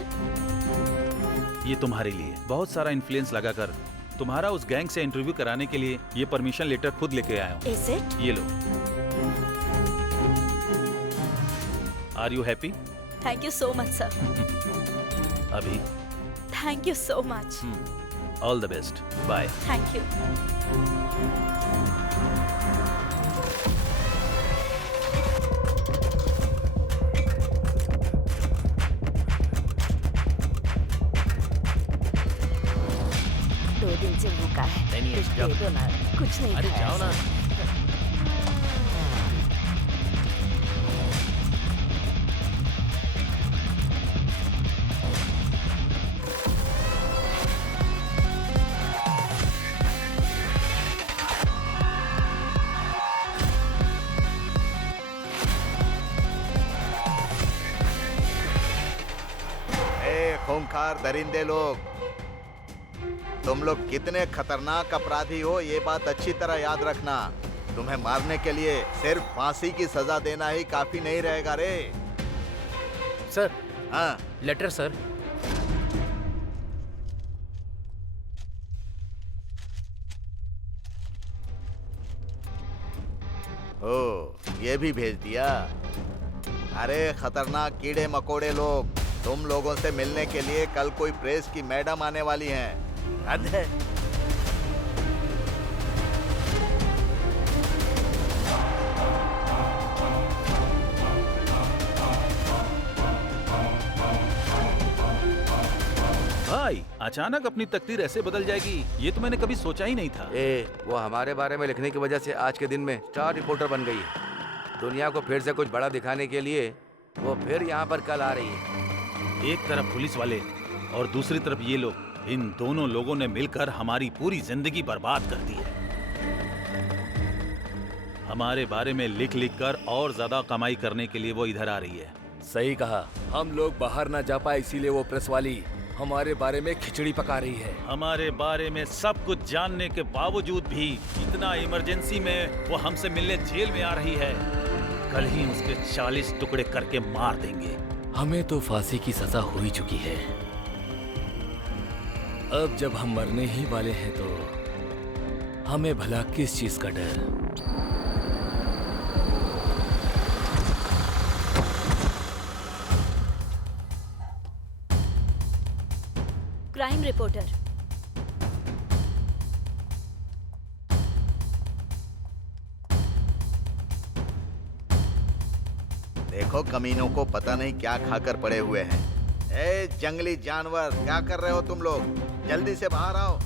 ये तुम्हारे लिए बहुत सारा इन्फ्लुएंस लगाकर तुम्हारा उस गैंग से इंटरव्यू कराने के लिए ये परमिशन लेटर खुद लेके आया हूँ। Is it? ये लो। Are you happy? Thank you so much sir. अभी thank you so much. All the best. Bye. Thank you. दिन से भूखा है। नहीं, कुछ जाओ। दे दो ना। कुछ नहीं अरे खाया जाओ ना। खूंखार दरिंदे लोग, तुम लोग कितने खतरनाक अपराधी हो ये बात अच्छी तरह याद रखना। तुम्हें मारने के लिए सिर्फ फांसी की सजा देना ही काफी नहीं रहेगा रे। सर। हाँ लेटर सर। ओ ये भी भेज दिया। अरे खतरनाक कीड़े मकोड़े लोग, तुम लोगों से मिलने के लिए कल कोई प्रेस की मैडम आने वाली हैं। हद है। भाई अचानक अपनी तकदीर ऐसे बदल जाएगी ये तो मैंने कभी सोचा ही नहीं था। वो हमारे बारे में लिखने की वजह से आज के दिन में स्टार रिपोर्टर बन गई है। दुनिया को फिर से कुछ बड़ा दिखाने के लिए वो फिर यहाँ पर कल आ रही है। एक तरफ पुलिस वाले और दूसरी तरफ ये लोग, इन दोनों लोगों ने मिलकर हमारी पूरी जिंदगी बर्बाद कर दी है। हमारे बारे में लिख लिख कर और ज्यादा कमाई करने के लिए वो इधर आ रही है। सही कहा, हम लोग बाहर ना जा पाए इसीलिए वो प्रेस वाली हमारे बारे में खिचड़ी पका रही है। हमारे बारे में सब कुछ जानने के बावजूद भी इतना इमरजेंसी में वो हमसे मिलने जेल में आ रही है। कल ही उसके 40 टुकड़े करके मार देंगे। हमें तो फांसी की सजा हो ही चुकी है। अब जब हम मरने ही वाले हैं तो हमें भला किस चीज का डर। क्राइम रिपोर्टर, देखो कमीनों को पता नहीं क्या खाकर पड़े हुए हैं। ए जंगली जानवर, क्या कर रहे हो तुम लोग? जल्दी से बाहर आओ।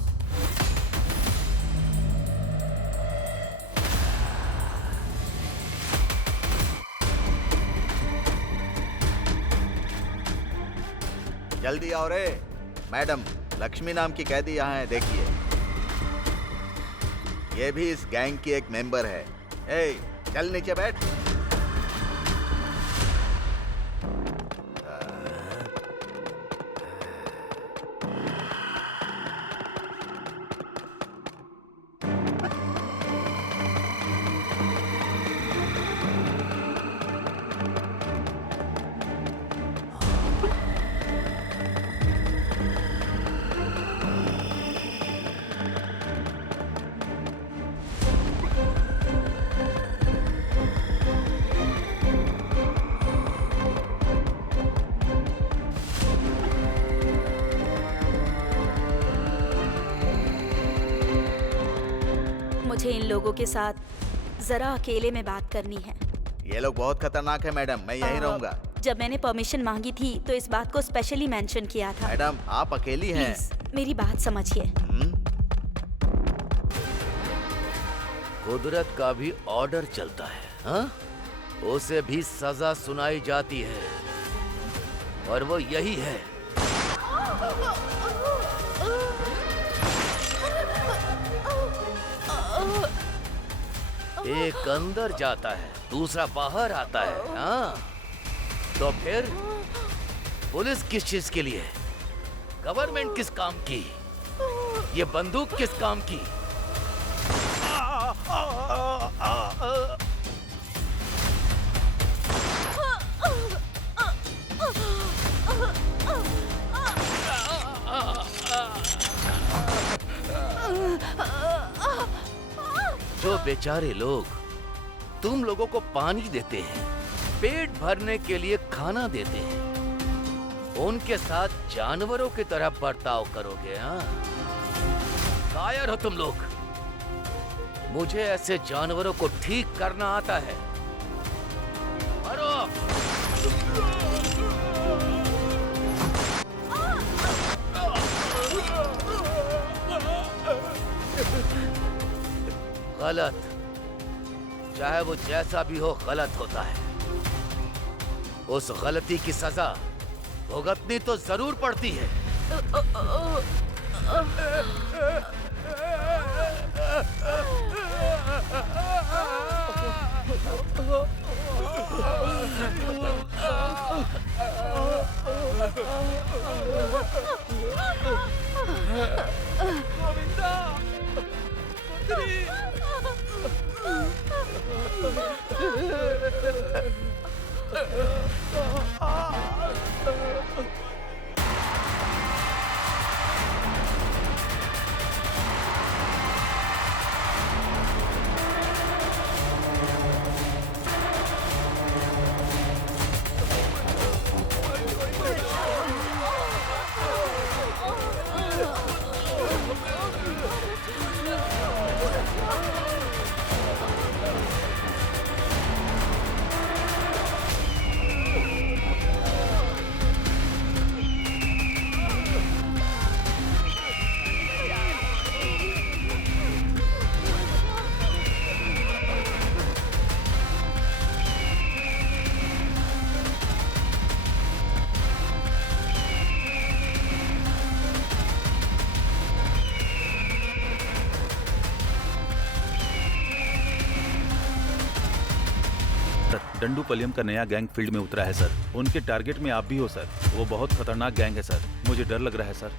जल्दी आओ रे। मैडम, लक्ष्मी नाम की कैदी यहाँ है, देखिए। ये भी इस गैंग की एक मेंबर है। ए, चल नीचे बैठ। मुझे इन लोगों के साथ जरा अकेले में बात करनी है। ये लोग बहुत खतरनाक है मैडम, मैं यहीं रहूंगा। जब मैंने परमिशन मांगी थी तो इस बात को स्पेशली मेंशन किया था। मैडम, आप अकेली हैं। प्लीज मेरी बात समझिए। कुदरत का भी ऑर्डर चलता है, हाँ? उसे भी सजा सुनाई जाती है और वो यही है। एक अंदर जाता है, दूसरा बाहर आता है, हाँ? तो फिर पुलिस किस चीज के लिए? गवर्नमेंट किस काम की? ये बंदूक किस काम की? जो बेचारे लोग तुम लोगों को पानी देते हैं, पेट भरने के लिए खाना देते हैं, उनके साथ जानवरों की तरह बर्ताव करोगे, हाँ? कायर हो तुम लोग। मुझे ऐसे जानवरों को ठीक करना आता है। मरो! गलत, चाहे वो जैसा भी हो, गलत होता है। उस गलती की सजा भुगतनी तो जरूर पड़ती है। डंडूपलियम का नया गैंग फील्ड में उतरा है सर। उनके टारगेट में आप भी हो सर। वो बहुत खतरनाक गैंग है सर। मुझे डर लग रहा है सर।